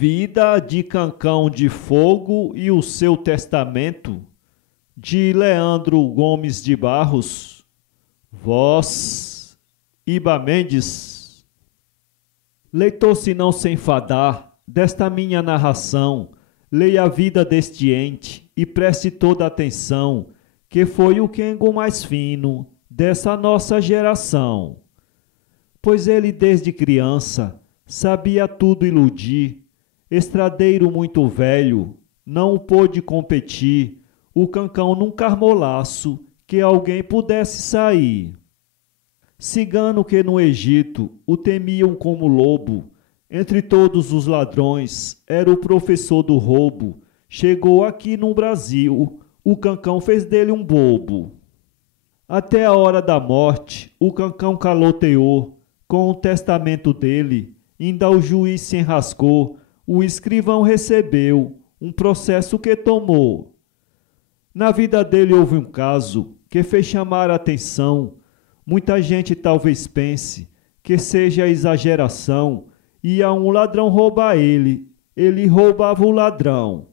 Vida de Cancão de Fogo e o seu testamento, de Leandro Gomes de Barros. Voz, Iba Mendes. Leitor, se não se enfadar desta minha narração, leia a vida deste ente e preste toda atenção, que foi o quengo mais fino dessa nossa geração. Pois ele desde criança sabia tudo iludir, estradeiro muito velho, não o pôde competir, o Cancão nunca armou laço que alguém pudesse sair. Cigano que no Egito o temiam como lobo, entre todos os ladrões era o professor do roubo, chegou aqui no Brasil, o Cancão fez dele um bobo. Até a hora da morte o Cancão caloteou, com o testamento dele, ainda o juiz se enrascou, o escrivão recebeu um processo que tomou. Na vida dele houve um caso que fez chamar a atenção. Muita gente talvez pense que seja exageração, ia um ladrão roubar ele roubava o ladrão.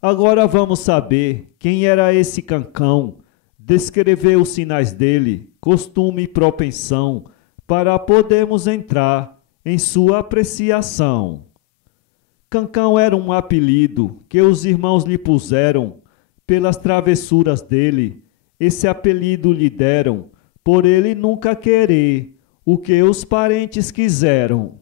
Agora vamos saber quem era esse Cancão, descrever os sinais dele, costume e propensão, para podermos entrar em sua apreciação. Cancão era um apelido que os irmãos lhe puseram pelas travessuras dele. Esse apelido lhe deram por ele nunca querer o que os parentes quiseram.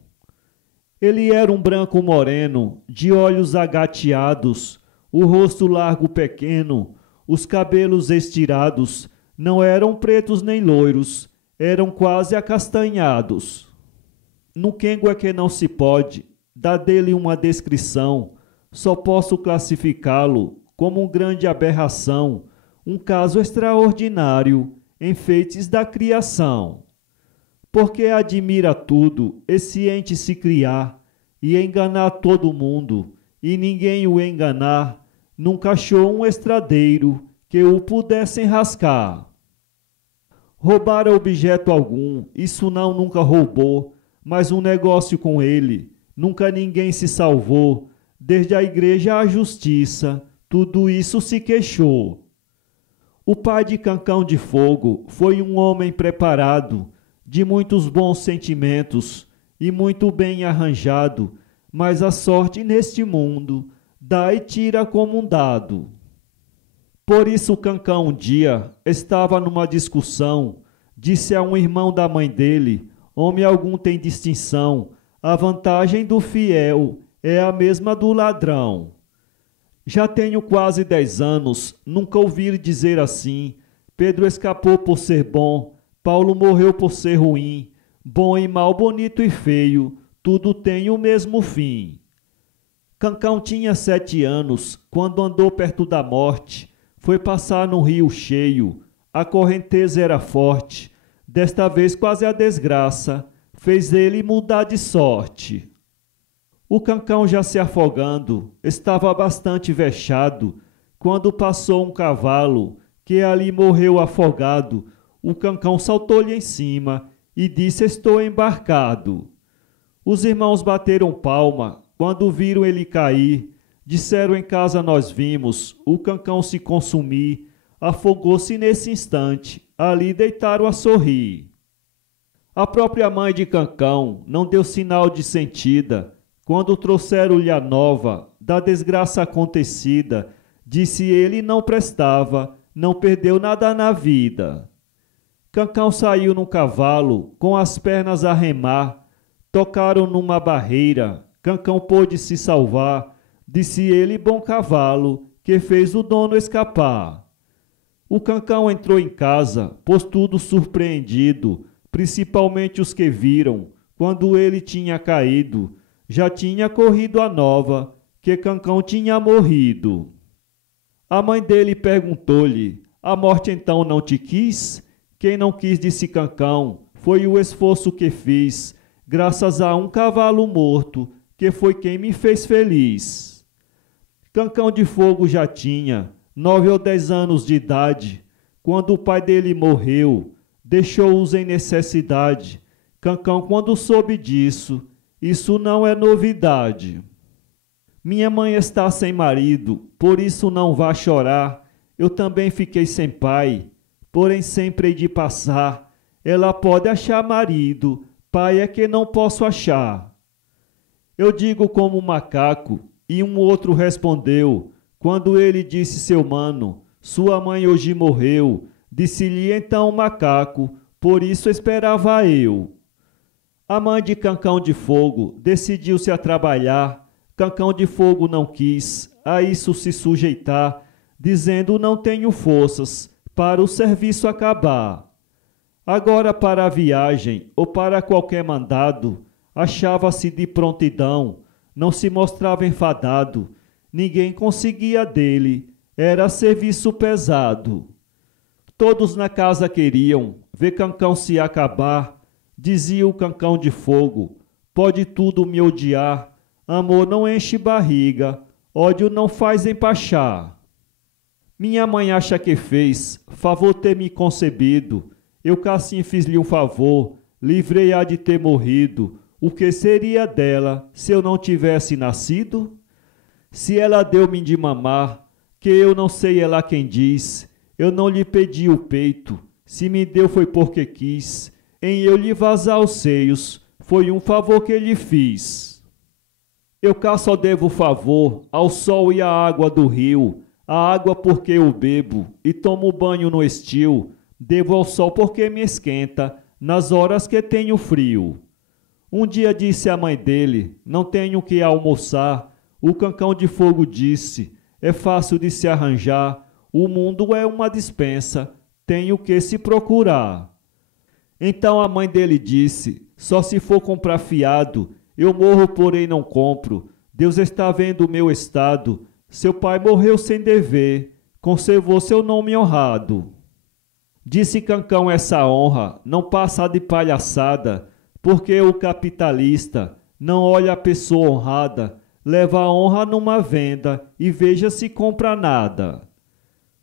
Ele era um branco moreno, de olhos agateados, o rosto largo pequeno, os cabelos estirados, não eram pretos nem loiros, eram quase acastanhados. No quengo é que não se pode dar dele uma descrição, só posso classificá-lo como uma grande aberração, um caso extraordinário, enfeites da criação. Porque admira tudo esse ente se criar e enganar todo mundo, e ninguém o enganar, nunca achou um estradeiro que o pudesse enrascar. Roubar objeto algum, isso não nunca roubou, mas um negócio com ele, nunca ninguém se salvou, desde a igreja à justiça, tudo isso se queixou. O pai de Cancão de Fogo foi um homem preparado, de muitos bons sentimentos e muito bem arranjado, mas a sorte neste mundo dá e tira como um dado. Por isso Cancão um dia estava numa discussão, disse a um irmão da mãe dele: homem algum tem distinção, a vantagem do fiel é a mesma do ladrão. Já tenho quase 10 anos, nunca ouvi dizer assim, Pedro escapou por ser bom, Paulo morreu por ser ruim, bom e mal, bonito e feio, tudo tem o mesmo fim. Cancão tinha 7 anos, quando andou perto da morte, foi passar num rio cheio, a correnteza era forte, desta vez quase a desgraça fez ele mudar de sorte. O Cancão já se afogando, estava bastante vexado, quando passou um cavalo, que ali morreu afogado. O Cancão saltou-lhe em cima e disse: estou embarcado. Os irmãos bateram palma quando viram ele cair, disseram: em casa nós vimos o Cancão se consumir, afogou-se nesse instante, ali deitaram a sorrir. A própria mãe de Cancão não deu sinal de sentida, quando trouxeram-lhe a nova da desgraça acontecida, disse ele não prestava, não perdeu nada na vida. Cancão saiu num cavalo, com as pernas a remar, tocaram numa barreira, Cancão pôde se salvar, disse ele: bom cavalo, que fez o dono escapar. O Cancão entrou em casa, pois tudo surpreendido, principalmente os que viram, quando ele tinha caído, já tinha corrido a nova, que Cancão tinha morrido. A mãe dele perguntou-lhe: a morte então não te quis? Quem não quis, disse Cancão, foi o esforço que fiz, graças a um cavalo morto, que foi quem me fez feliz. Cancão de Fogo já tinha 9 ou 10 anos de idade, quando o pai dele morreu, deixou-os em necessidade. Cancão, quando soube disso, isso não é novidade. Minha mãe está sem marido, por isso não vá chorar. Eu também fiquei sem pai, porém sempre hei de passar. Ela pode achar marido, pai é que não posso achar. Eu digo como um macaco, e um outro respondeu, quando ele disse seu mano, sua mãe hoje morreu. Disse-lhe então o macaco, por isso esperava eu. A mãe de Cancão de Fogo decidiu-se a trabalhar. Cancão de Fogo não quis a isso se sujeitar, dizendo não tenho forças para o serviço acabar. Agora para a viagem ou para qualquer mandado, achava-se de prontidão, não se mostrava enfadado, ninguém conseguia dele, era serviço pesado. Todos na casa queriam ver Cancão se acabar, dizia o Cancão de Fogo, pode tudo me odiar, amor não enche barriga, ódio não faz empachar. Minha mãe acha que fez, favor ter me concebido, eu assim fiz-lhe um favor, livrei-a de ter morrido, o que seria dela se eu não tivesse nascido? Se ela deu-me de mamar, que eu não sei ela quem diz, eu não lhe pedi o peito, se me deu foi porque quis, em eu lhe vazar os seios, foi um favor que lhe fiz. Eu cá só devo favor ao sol e à água do rio, a água porque eu bebo e tomo banho no estio, devo ao sol porque me esquenta nas horas que tenho frio. Um dia disse a mãe dele, não tenho que almoçar, o Cancão de Fogo disse, é fácil de se arranjar, o mundo é uma despensa, tenho que se procurar. Então a mãe dele disse, só se for comprar fiado, eu morro porém não compro, Deus está vendo o meu estado, seu pai morreu sem dever, conservou seu nome honrado. Disse Cancão essa honra, não passa de palhaçada, porque o capitalista não olha a pessoa honrada, leva a honra numa venda e veja se compra nada.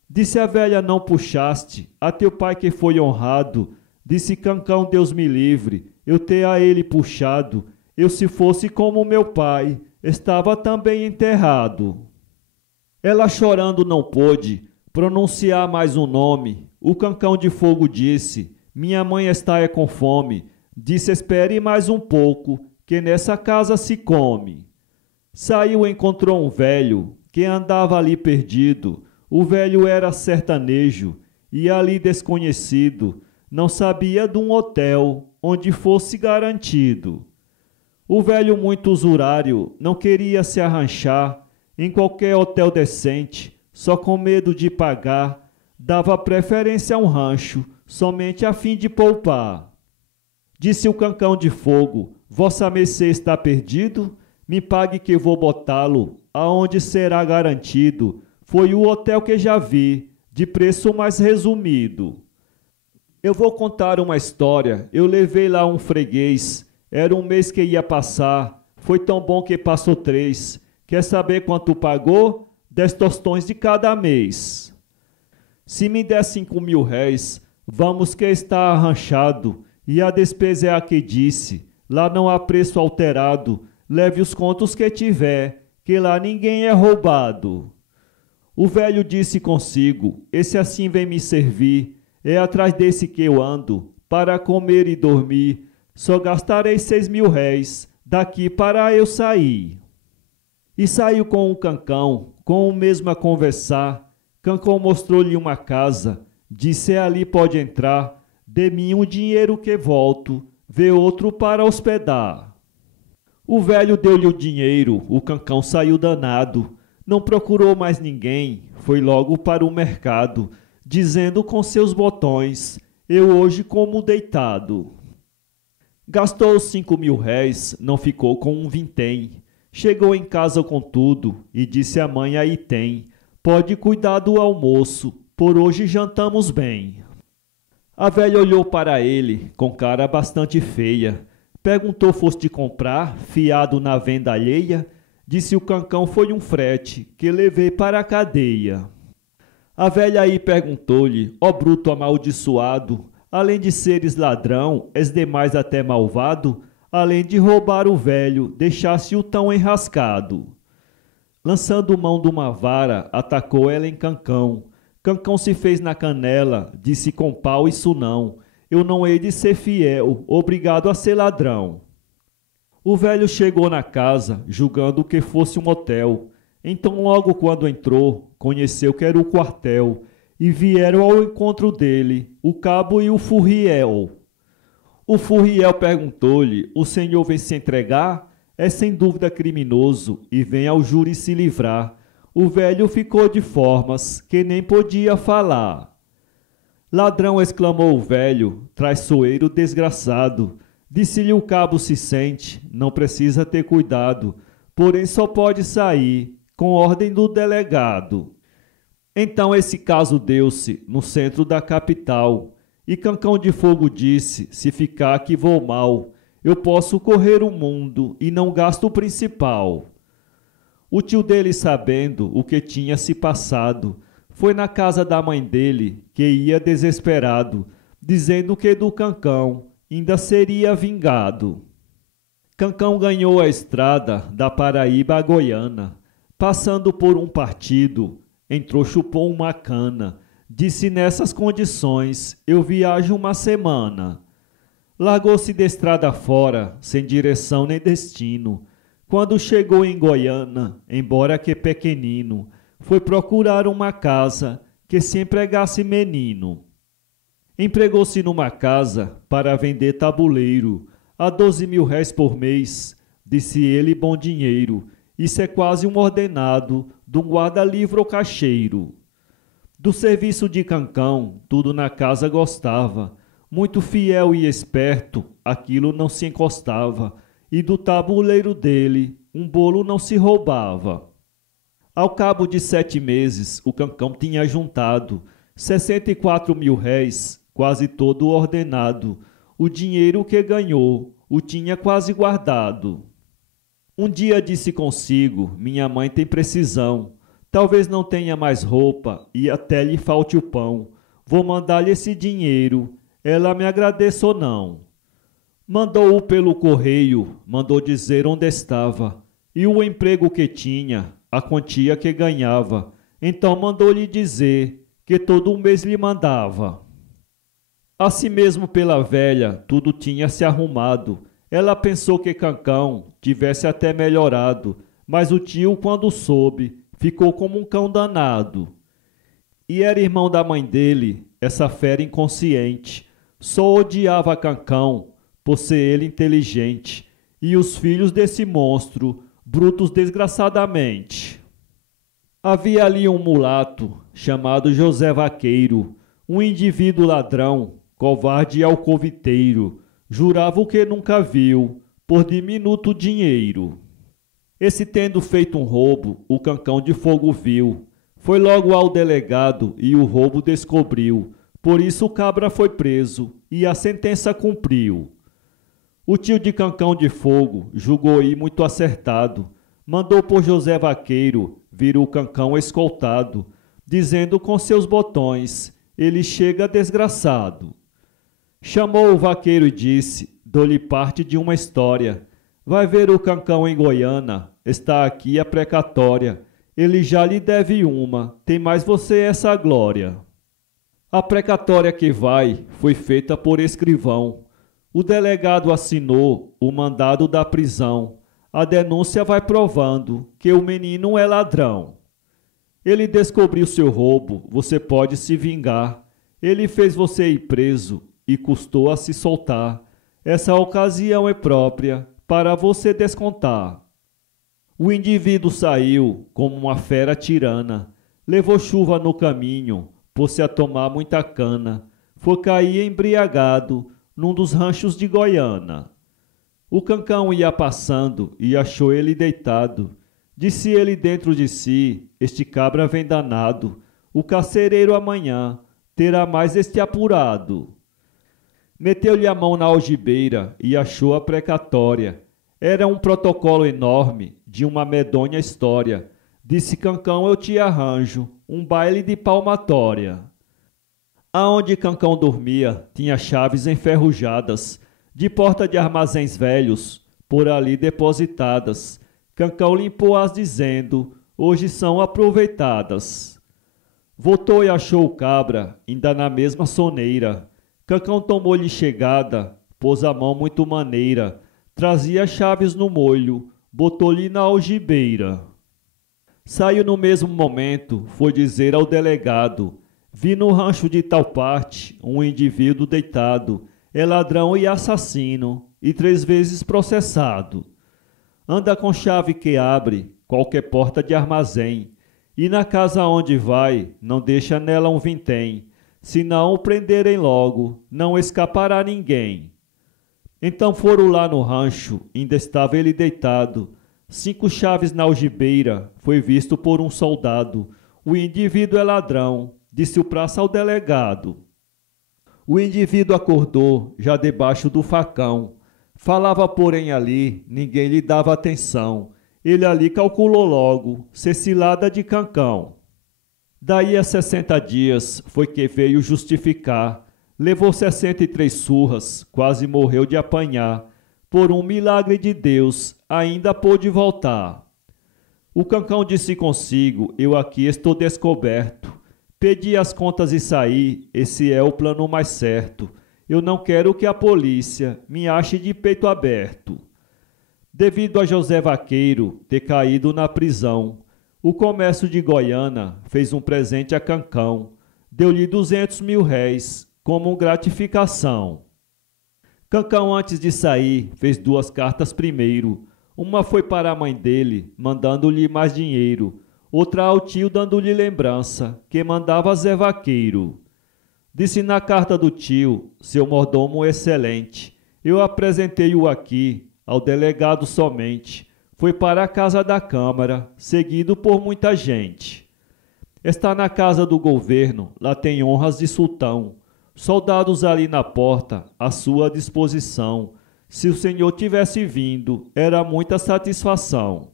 Disse a velha, não puxaste, a teu pai que foi honrado. Disse Cancão, Deus me livre, eu ter a ele puxado, eu se fosse como meu pai, estava também enterrado. Ela chorando não pôde pronunciar mais um nome. O Cancão de Fogo disse, minha mãe está com fome. Disse, espere mais um pouco, que nessa casa se come. Saiu e encontrou um velho, que andava ali perdido. O velho era sertanejo, e ali desconhecido, não sabia de um hotel, onde fosse garantido. O velho muito usurário, não queria se arranchar, em qualquer hotel decente, só com medo de pagar, dava preferência a um rancho, somente a fim de poupar. Disse o Cancão de Fogo, vossa mercê está perdido? Me pague que vou botá-lo, aonde será garantido. Foi o hotel que já vi, de preço mais resumido. Eu vou contar uma história, eu levei lá um freguês, era um mês que ia passar, foi tão bom que passou 3. Quer saber quanto pagou? 10 tostões de cada mês. Se me der 5.000 réis, vamos que está arranchado, e a despesa é a que disse, lá não há preço alterado, leve os contos que tiver, que lá ninguém é roubado. O velho disse consigo, esse assim vem me servir, é atrás desse que eu ando, para comer e dormir, só gastarei 6.000 réis, daqui para eu sair. E saiu com o Cancão, com o mesmo a conversar. Cancão mostrou-lhe uma casa, disse ali pode entrar, dê-me um dinheiro que volto, vê outro para hospedar. O velho deu-lhe o dinheiro, o Cancão saiu danado, não procurou mais ninguém, foi logo para o mercado, dizendo com seus botões, eu hoje como deitado. Gastou 5.000 réis, não ficou com um vintém. Chegou em casa com tudo e disse à mãe, aí tem, pode cuidar do almoço, por hoje jantamos bem. A velha olhou para ele, com cara bastante feia, perguntou, foste comprar, fiado na venda alheia? Disse o Cancão, foi um frete, que levei para a cadeia. A velha aí perguntou-lhe, ó bruto amaldiçoado, além de seres ladrão, és demais até malvado? Além de roubar o velho, deixaste-o tão enrascado. Lançando mão de uma vara, atacou ela em Cancão. Cancão se fez na canela, disse com pau isso não. Eu não hei de ser fiel, obrigado a ser ladrão. O velho chegou na casa, julgando que fosse um hotel. Então logo quando entrou, conheceu que era o quartel, e vieram ao encontro dele, o cabo e o furriel. O furriel perguntou-lhe, o senhor vem se entregar? É sem dúvida criminoso, e vem ao júri se livrar. O velho ficou de formas, que nem podia falar. Ladrão, exclamou o velho, traiçoeiro desgraçado. Disse-lhe o cabo se sente, não precisa ter cuidado, porém só pode sair, com ordem do delegado. Então esse caso deu-se no centro da capital, e Cancão de Fogo disse, se ficar aqui vou mal, eu posso correr o mundo e não gasto o principal. O tio dele, sabendo o que tinha se passado, foi na casa da mãe dele, que ia desesperado, dizendo que do Cancão ainda seria vingado. Cancão ganhou a estrada da Paraíba à Goiânia. Passando por um partido, entrou, chupou uma cana. Disse nessas condições, eu viajo uma semana. Largou-se de estrada fora, sem direção nem destino. Quando chegou em Goiânia, embora que pequenino, foi procurar uma casa que se empregasse menino. Empregou-se numa casa para vender tabuleiro, a 12.000 réis por mês, disse ele, bom dinheiro, isso é quase um ordenado de um guarda-livro ou caixeiro. Do serviço de Cancão, tudo na casa gostava, muito fiel e esperto, aquilo não se encostava, e do tabuleiro dele, um bolo não se roubava. Ao cabo de 7 meses, o Cancão tinha juntado 64.000 réis, quase todo ordenado. O dinheiro que ganhou, o tinha quase guardado. Um dia disse consigo, minha mãe tem precisão. Talvez não tenha mais roupa e até lhe falte o pão. Vou mandar-lhe esse dinheiro, ela me agradeça ou não. Mandou-o pelo correio, mandou dizer onde estava, e o emprego que tinha, a quantia que ganhava. Então mandou-lhe dizer que todo mês lhe mandava. Assim mesmo pela velha, tudo tinha se arrumado. Ela pensou que Cancão tivesse até melhorado, mas o tio, quando soube, ficou como um cão danado. E era irmão da mãe dele, essa fera inconsciente. Só odiava Cancão, por ser ele inteligente, e os filhos desse monstro, brutos desgraçadamente. Havia ali um mulato, chamado José Vaqueiro, um indivíduo ladrão, covarde e alcoviteiro, jurava o que nunca viu, por diminuto dinheiro. Esse tendo feito um roubo, o Cancão de Fogo viu, foi logo ao delegado e o roubo descobriu, por isso o cabra foi preso e a sentença cumpriu. O tio de Cancão de Fogo julgou ir muito acertado, mandou por José Vaqueiro vir o Cancão escoltado, dizendo com seus botões, ele chega desgraçado. Chamou o vaqueiro e disse, dou-lhe parte de uma história. Vai ver o Cancão em Goiânia, está aqui a precatória. Ele já lhe deve uma, tem mais você essa glória. A precatória que vai foi feita por escrivão. O delegado assinou o mandado da prisão. A denúncia vai provando que o menino é ladrão. Ele descobriu seu roubo, você pode se vingar. Ele fez você ir preso e custou a se soltar. Essa ocasião é própria para você descontar. O indivíduo saiu como uma fera tirana, levou chuva no caminho, pôs-se a tomar muita cana, foi cair embriagado num dos ranchos de Goiânia. O Cancão ia passando e achou ele deitado. Disse ele dentro de si, este cabra vem danado, o carcereiro amanhã terá mais este apurado. Meteu-lhe a mão na algibeira e achou a precatória. Era um protocolo enorme de uma medonha história. Disse Cancão, eu te arranjo um baile de palmatória. Aonde Cancão dormia tinha chaves enferrujadas, de porta de armazéns velhos, por ali depositadas. Cancão limpou-as dizendo, hoje são aproveitadas. Voltou e achou o cabra, ainda na mesma soneira. Cancão tomou-lhe chegada, pôs a mão muito maneira, trazia chaves no molho, botou-lhe na algibeira. Saiu no mesmo momento, foi dizer ao delegado: vi no rancho de tal parte um indivíduo deitado, é ladrão e assassino, e 3 vezes processado. Anda com chave que abre qualquer porta de armazém, e na casa onde vai, não deixa nela um vintém, senão o prenderem logo, não escapará ninguém. Então foram lá no rancho, ainda estava ele deitado, 5 chaves na algibeira, foi visto por um soldado. O indivíduo é ladrão, disse o praça ao delegado. O indivíduo acordou, já debaixo do facão. Falava, porém, ali, ninguém lhe dava atenção. Ele ali calculou logo, ser cilada de Cancão. Daí a 60 dias foi que veio justificar. Levou 63 surras, quase morreu de apanhar. Por um milagre de Deus, ainda pôde voltar. O Cancão disse consigo: eu aqui estou descoberto. Pedi as contas e saí, esse é o plano mais certo. Eu não quero que a polícia me ache de peito aberto. Devido a José Vaqueiro ter caído na prisão, o comércio de Goiânia fez um presente a Cancão. Deu-lhe 200 mil réis como gratificação. Cancão, antes de sair, fez 2 cartas primeiro. Uma foi para a mãe dele, mandando-lhe mais dinheiro. Outra ao tio, dando-lhe lembrança, que mandava Zé Vaqueiro. Disse na carta do tio: seu mordomo excelente, eu apresentei-o aqui ao delegado somente. Foi para a casa da Câmara, seguido por muita gente. Está na casa do governo, lá tem honras de sultão. Soldados ali na porta, à sua disposição. Se o senhor tivesse vindo, era muita satisfação.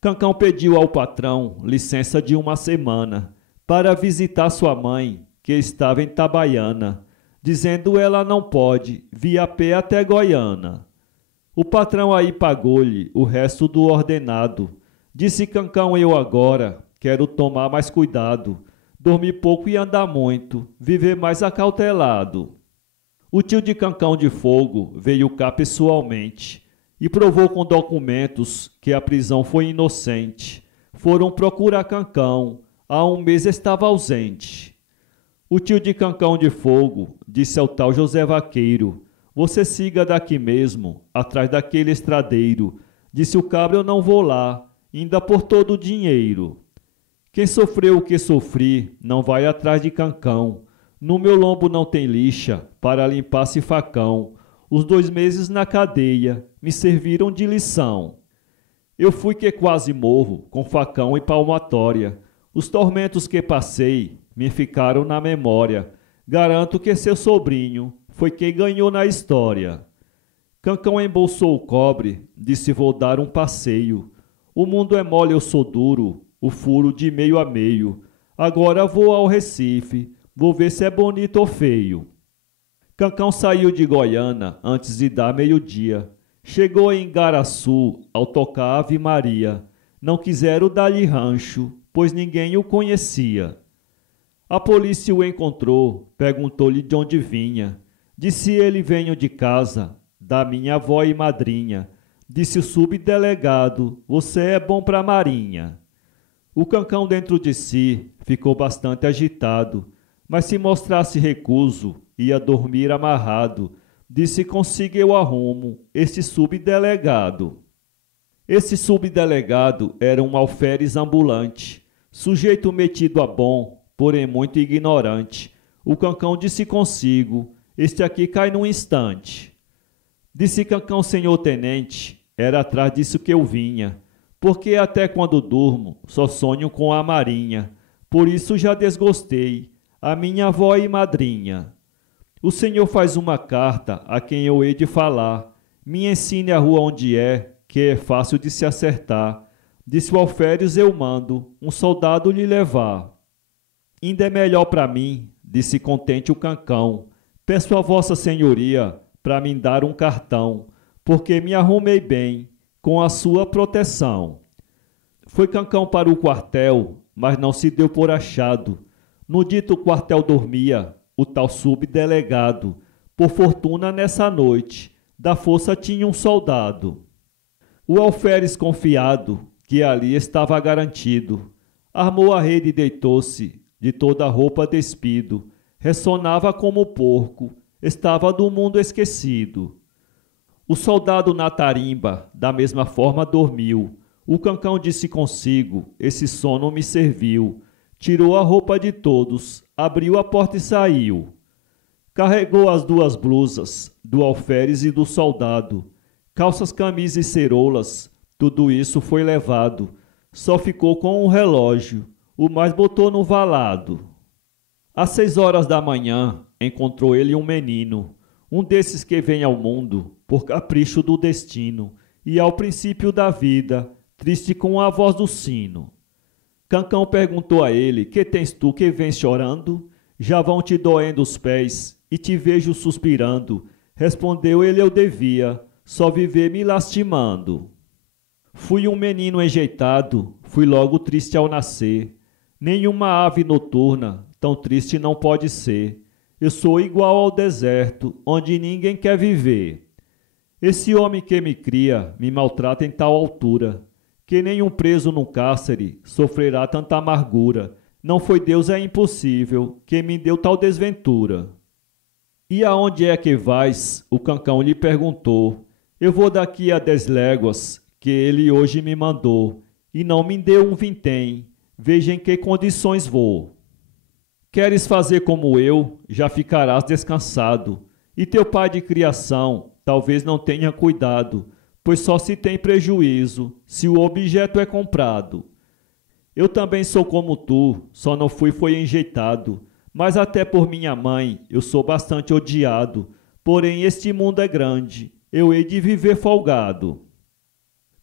Cancão pediu ao patrão licença de 1 semana para visitar sua mãe, que estava em Itabaiana, dizendo ela não pode vir a pé até Goiânia. O patrão aí pagou-lhe o resto do ordenado. Disse Cancão: eu agora quero tomar mais cuidado, dormir pouco e andar muito, viver mais acautelado. O tio de Cancão de Fogo veio cá pessoalmente e provou com documentos que a prisão foi inocente. Foram procurar Cancão, há 1 mês estava ausente. O tio de Cancão de Fogo disse ao tal José Vaqueiro: você siga daqui mesmo, atrás daquele estradeiro. Disse o cabra: eu não vou lá, ainda por todo o dinheiro. Quem sofreu o que sofri, não vai atrás de Cancão. No meu lombo não tem lixa, para limpar-se facão. Os 2 meses na cadeia me serviram de lição. Eu fui que quase morro, com facão e palmatória. Os tormentos que passei me ficaram na memória. Garanto que seu sobrinho foi quem ganhou na história. Cancão embolsou o cobre, disse: vou dar um passeio. O mundo é mole, eu sou duro, o furo de meio a meio. Agora vou ao Recife, vou ver se é bonito ou feio. Cancão saiu de Goiânia antes de dar meio-dia. Chegou em Igaraçu ao tocar Ave Maria. Não quiseram dar-lhe rancho, pois ninguém o conhecia. A polícia o encontrou, perguntou-lhe de onde vinha. Disse ele: venho de casa, da minha avó e madrinha. Disse o subdelegado: você é bom pra marinha. O Cancão dentro de si ficou bastante agitado, mas se mostrasse recuso, ia dormir amarrado. Disse: consiga eu arrumo este subdelegado. Esse subdelegado era um alferes ambulante, sujeito metido a bom, porém muito ignorante. O Cancão disse consigo: este aqui cai num instante. Disse Cancão: senhor tenente, era atrás disso que eu vinha, porque até quando durmo só sonho com a marinha. Por isso já desgostei a minha avó e madrinha. O senhor faz uma carta a quem eu hei de falar. Me ensine a rua onde é, que é fácil de se acertar. Disse o alferes: eu mando um soldado lhe levar. Ainda é melhor para mim, disse contente o Cancão. Peço a vossa senhoria para me dar um cartão, porque me arrumei bem com a sua proteção. Foi Cancão para o quartel, mas não se deu por achado. No dito quartel dormia o tal subdelegado. Por fortuna, nessa noite, da força tinha um soldado. O alferes confiado, que ali estava garantido, armou a rede e deitou-se, de toda a roupa despido. Ressonava como porco, estava do mundo esquecido. O soldado na tarimba, da mesma forma, dormiu. O Cancão disse consigo: esse sono me serviu. Tirou a roupa de todos, abriu a porta e saiu. Carregou as duas blusas, do alferes e do soldado. Calças, camisas e ceroulas, tudo isso foi levado. Só ficou com um relógio, o mais botou no valado. Às 6 horas da manhã, encontrou ele um menino, um desses que vem ao mundo por capricho do destino, e ao princípio da vida, triste com a voz do sino. Cancão perguntou a ele: que tens tu que vens chorando? Já vão te doendo os pés e te vejo suspirando. Respondeu ele: eu devia só viver me lastimando. Fui um menino enjeitado, fui logo triste ao nascer. Nenhuma ave noturna tão triste não pode ser. Eu sou igual ao deserto, onde ninguém quer viver. Esse homem que me cria me maltrata em tal altura, que nenhum preso num cárcere sofrerá tanta amargura. Não foi Deus, é impossível, que me deu tal desventura. E aonde é que vais? O Cancão lhe perguntou. Eu vou daqui a 10 léguas, que ele hoje me mandou, e não me deu um vintém. Veja em que condições vou. Queres fazer como eu, já ficarás descansado, e teu pai de criação talvez não tenha cuidado, pois só se tem prejuízo se o objeto é comprado. Eu também sou como tu, só não foi enjeitado, mas até por minha mãe eu sou bastante odiado, porém este mundo é grande, eu hei de viver folgado.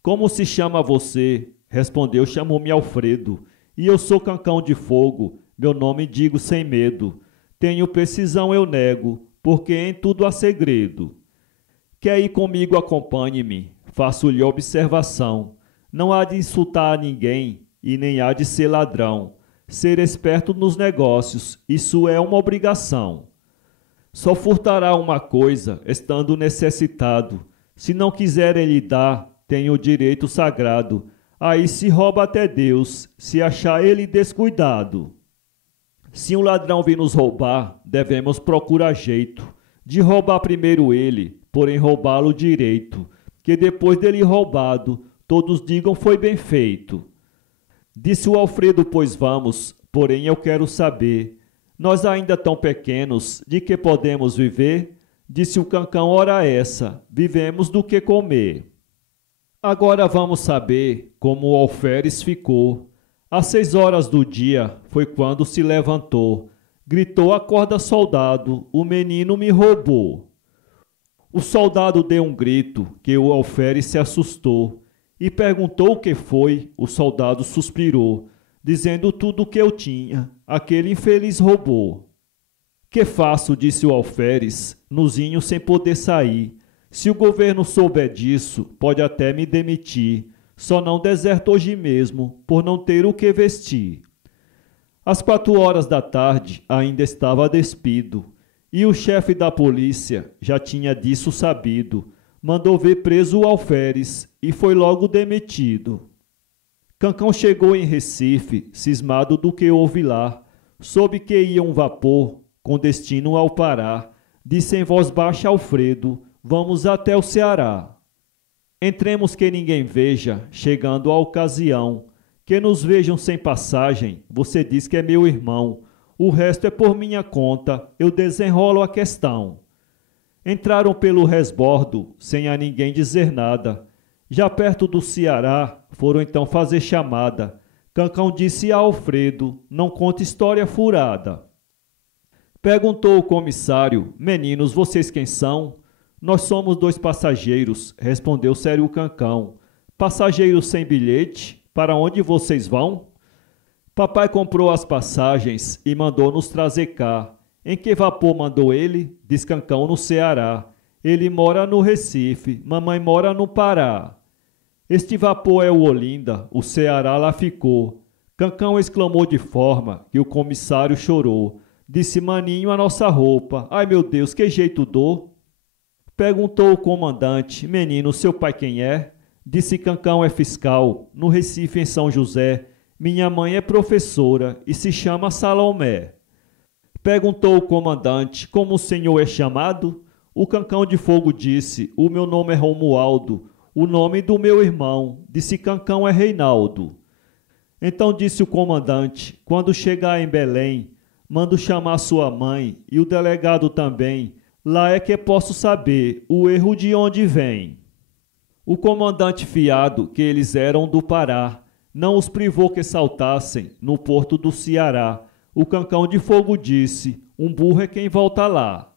Como se chama você? Respondeu: chamo-me Alfredo, e eu sou Cancão de Fogo, meu nome digo sem medo. Tenho precisão, eu nego, porque em tudo há segredo. Quer ir comigo, acompanhe-me, faço-lhe observação. Não há de insultar a ninguém, e nem há de ser ladrão. Ser esperto nos negócios, isso é uma obrigação. Só furtará uma coisa, estando necessitado. Se não quiser ele dar, tem o direito sagrado. Aí se rouba até Deus, se achar ele descuidado. Se um ladrão vir nos roubar, devemos procurar jeito de roubar primeiro ele, porém roubá-lo direito, que depois dele roubado, todos digam foi bem feito. Disse o Alfredo: pois vamos, porém eu quero saber, nós ainda tão pequenos, de que podemos viver? Disse o Cancão: ora essa, vivemos do que comer. Agora vamos saber como o alferes ficou. Às 6 horas do dia foi quando se levantou. Gritou: acorda, soldado, o menino me roubou. O soldado deu um grito, que o alferes se assustou, e perguntou o que foi. O soldado suspirou, dizendo: tudo o que eu tinha, aquele infeliz roubou. Que faço? Disse o alferes, nozinho sem poder sair. Se o governo souber disso, pode até me demitir. Só não deserto hoje mesmo, por não ter o que vestir. Às 4 horas da tarde ainda estava despido, e o chefe da polícia já tinha disso sabido. Mandou ver preso o alferes e foi logo demitido. Cancão chegou em Recife, cismado do que houve lá. Soube que ia um vapor com destino ao Pará. Disse em voz baixa Alfredo: vamos até o Ceará. Entremos que ninguém veja, chegando a ocasião. Que nos vejam sem passagem, você diz que é meu irmão. O resto é por minha conta, eu desenrolo a questão. Entraram pelo resbordo, sem a ninguém dizer nada. Já perto do Ceará, foram então fazer chamada. Cancão disse a Alfredo: não conta história furada. Perguntou o comissário: meninos, vocês quem são? Nós somos 2 passageiros, respondeu sério o Cancão. Passageiros sem bilhete, para onde vocês vão? Papai comprou as passagens e mandou nos trazer cá. Em que vapor mandou ele? Diz Cancão: no Ceará. Ele mora no Recife, mamãe mora no Pará. Este vapor é o Olinda, o Ceará lá ficou. Cancão exclamou de forma que o comissário chorou. Disse: maninho, a nossa roupa. Ai meu Deus, que jeito dou? Perguntou o comandante: menino, seu pai quem é? Disse: Cancão é fiscal, no Recife, em São José. Minha mãe é professora e se chama Salomé. Perguntou o comandante: como o senhor é chamado? O Cancão de Fogo disse: o meu nome é Romualdo. O nome do meu irmão, disse Cancão, é Reinaldo. Então disse o comandante: quando chegar em Belém, mando chamar sua mãe e o delegado também. Lá é que posso saber o erro de onde vem. O comandante, fiado que eles eram do Pará, não os privou que saltassem no porto do Ceará. O Cancão de Fogo disse: um burro é quem volta lá.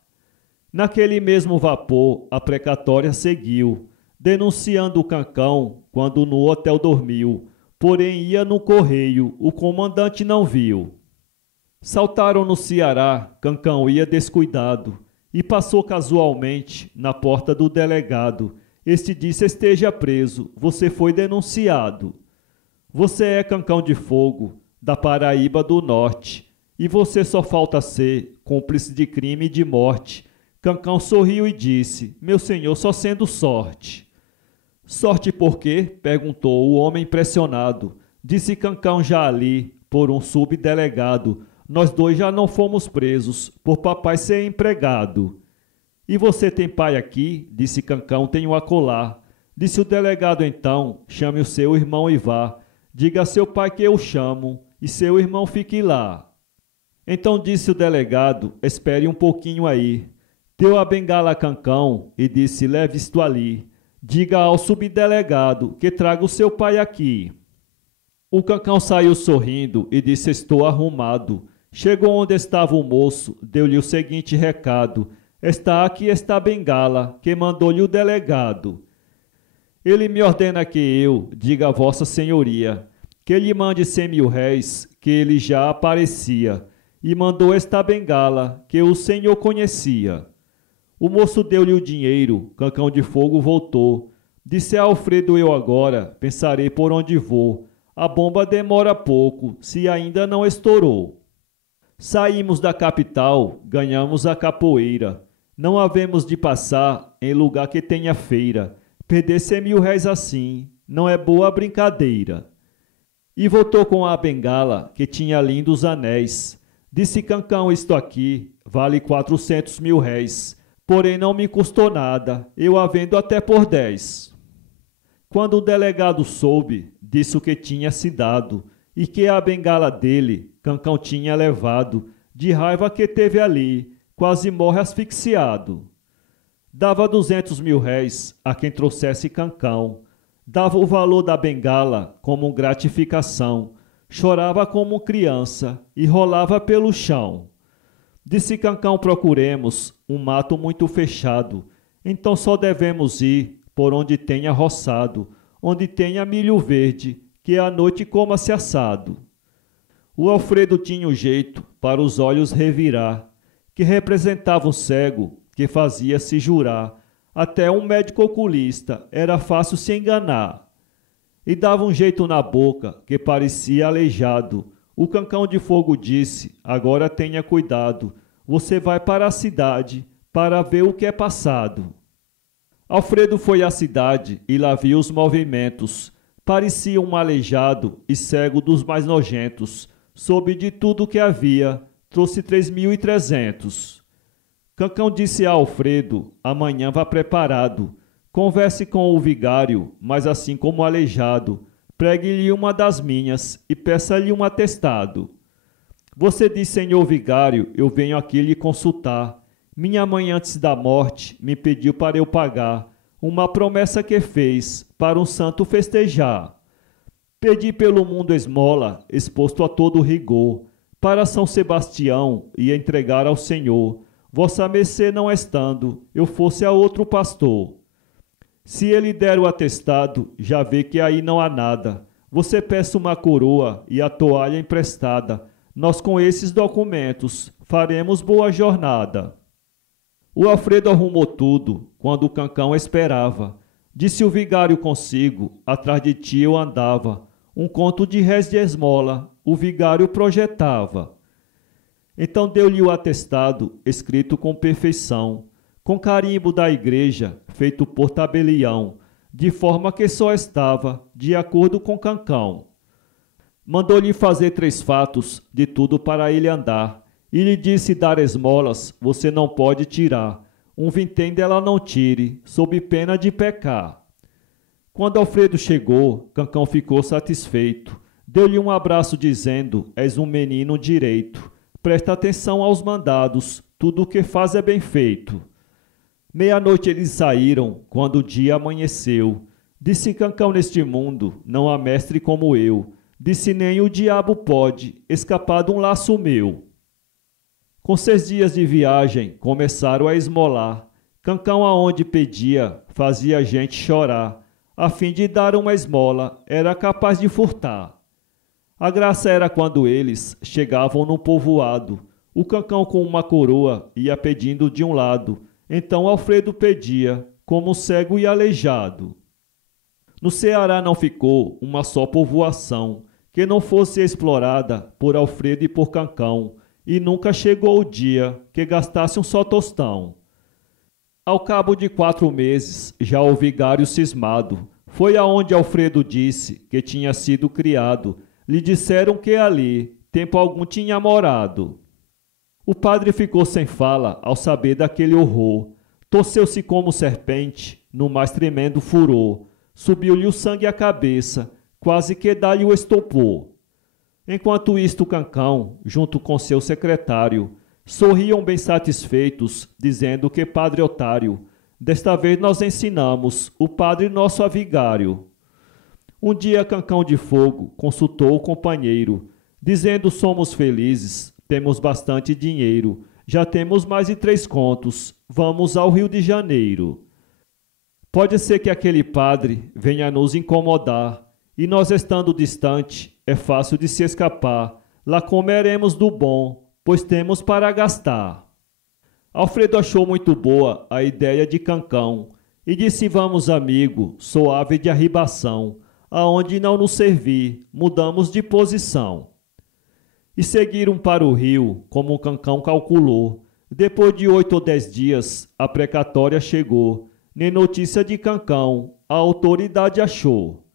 Naquele mesmo vapor, a precatória seguiu, denunciando o Cancão quando no hotel dormiu. Porém ia no correio, o comandante não viu. Saltaram no Ceará, Cancão ia descuidado e passou casualmente na porta do delegado. Este disse: esteja preso, você foi denunciado. Você é Cancão de Fogo, da Paraíba do Norte, e você só falta ser cúmplice de crime e de morte. Cancão sorriu e disse: meu senhor, só sendo sorte. Sorte por quê? Perguntou o homem impressionado. Disse Cancão já ali, por um subdelegado. Nós dois já não fomos presos, por papai ser empregado. E você tem pai aqui? Disse Cancão: tenho acolá. Disse o delegado: então, chame o seu irmão e vá. Diga a seu pai que eu chamo, e seu irmão fique lá. Então disse o delegado: espere um pouquinho aí. Deu a bengala a Cancão e disse: leve isto ali. Diga ao subdelegado que traga o seu pai aqui. O Cancão saiu sorrindo e disse: estou arrumado. Chegou onde estava o moço, deu-lhe o seguinte recado: está aqui esta bengala, que mandou-lhe o delegado. Ele me ordena que eu diga a vossa senhoria, que lhe mande 100.000 réis, que ele já aparecia, e mandou esta bengala, que o senhor conhecia. O moço deu-lhe o dinheiro, Cancão de Fogo voltou. Disse a Alfredo: eu agora pensarei por onde vou. A bomba demora pouco, se ainda não estourou. Saímos da capital, ganhamos a capoeira. Não havemos de passar em lugar que tenha feira. Perder 100.000 réis assim, não é boa brincadeira. E voltou com a bengala, que tinha lindos anéis. Disse Cancão: isto aqui vale 400.000 réis. Porém não me custou nada, eu a vendo até por 10. Quando o delegado soube, disse o que tinha se dado, e que a bengala dele Cancão tinha levado, de raiva que teve ali, quase morre asfixiado. Dava 200.000 réis a quem trouxesse Cancão, dava o valor da bengala como gratificação, chorava como criança e rolava pelo chão. Disse Cancão: procuremos um mato muito fechado, então só devemos ir por onde tenha roçado, onde tenha milho verde, que à noite coma-se assado. O Alfredo tinha um jeito para os olhos revirar, que representava o cego, que fazia-se jurar. Até um médico oculista era fácil se enganar. E dava um jeito na boca, que parecia aleijado. O Cancão de Fogo disse: agora tenha cuidado, você vai para a cidade para ver o que é passado. Alfredo foi à cidade e lá viu os movimentos. Parecia um aleijado e cego dos mais nojentos. Soube de tudo que havia, trouxe 3.300. Cancão disse a Alfredo: amanhã vá preparado. Converse com o vigário, mas assim como aleijado, pregue-lhe uma das minhas e peça-lhe um atestado. Você diz: senhor vigário, eu venho aqui lhe consultar. Minha mãe antes da morte me pediu para eu pagar uma promessa que fez para um santo festejar. Pedi pelo mundo esmola, exposto a todo rigor, para São Sebastião ia entregar ao Senhor. Vossa mercê não estando, eu fosse a outro pastor. Se ele der o atestado, já vê que aí não há nada. Você peça uma coroa e a toalha emprestada. Nós com esses documentos faremos boa jornada. O Alfredo arrumou tudo, quando o Cancão esperava. Disse o vigário consigo, atrás de ti eu andava, um conto de réis de esmola, o vigário projetava. Então deu-lhe o atestado, escrito com perfeição, com carimbo da igreja, feito por tabelião, de forma que só estava de acordo com Cancão. Mandou-lhe fazer 3 fatos, de tudo para ele andar, e lhe disse dar esmolas, você não pode tirar, um vintém dela não tire, sob pena de pecar. Quando Alfredo chegou, Cancão ficou satisfeito, deu-lhe um abraço dizendo, és um menino direito, presta atenção aos mandados, tudo o que faz é bem feito. Meia-noite eles saíram, quando o dia amanheceu. Disse Cancão, neste mundo não há mestre como eu. Disse nem o diabo pode escapar de um laço meu. Com 6 dias de viagem, começaram a esmolar. Cancão aonde pedia, fazia a gente chorar. A fim de dar uma esmola, era capaz de furtar. A graça era quando eles chegavam num povoado. O Cancão com uma coroa ia pedindo de um lado. Então Alfredo pedia, como cego e aleijado. No Ceará não ficou uma só povoação que não fosse explorada por Alfredo e por Cancão, e nunca chegou o dia que gastasse um só tostão. Ao cabo de 4 meses, já o vigário cismado foi aonde Alfredo disse que tinha sido criado. Lhe disseram que ali tempo algum tinha morado. O padre ficou sem fala ao saber daquele horror. Torceu-se como serpente no mais tremendo furor. Subiu-lhe o sangue à cabeça, quase que dá-lhe o estopor. Enquanto isto, Cancão, junto com seu secretário, sorriam bem satisfeitos, dizendo que padre otário, desta vez nós ensinamos o padre nosso a vigário. Um dia Cancão de Fogo consultou o companheiro, dizendo somos felizes, temos bastante dinheiro, já temos mais de 3 contos, vamos ao Rio de Janeiro. Pode ser que aquele padre venha nos incomodar, e nós estando distante, é fácil de se escapar, lá comeremos do bom, pois temos para gastar. Alfredo achou muito boa a ideia de Cancão, e disse vamos amigo, sou ave de arribação, aonde não nos servir, mudamos de posição. E seguiram para o rio, como o Cancão calculou. Depois de 8 ou 10 dias, a precatória chegou. Nem notícia de Cancão, a autoridade achou.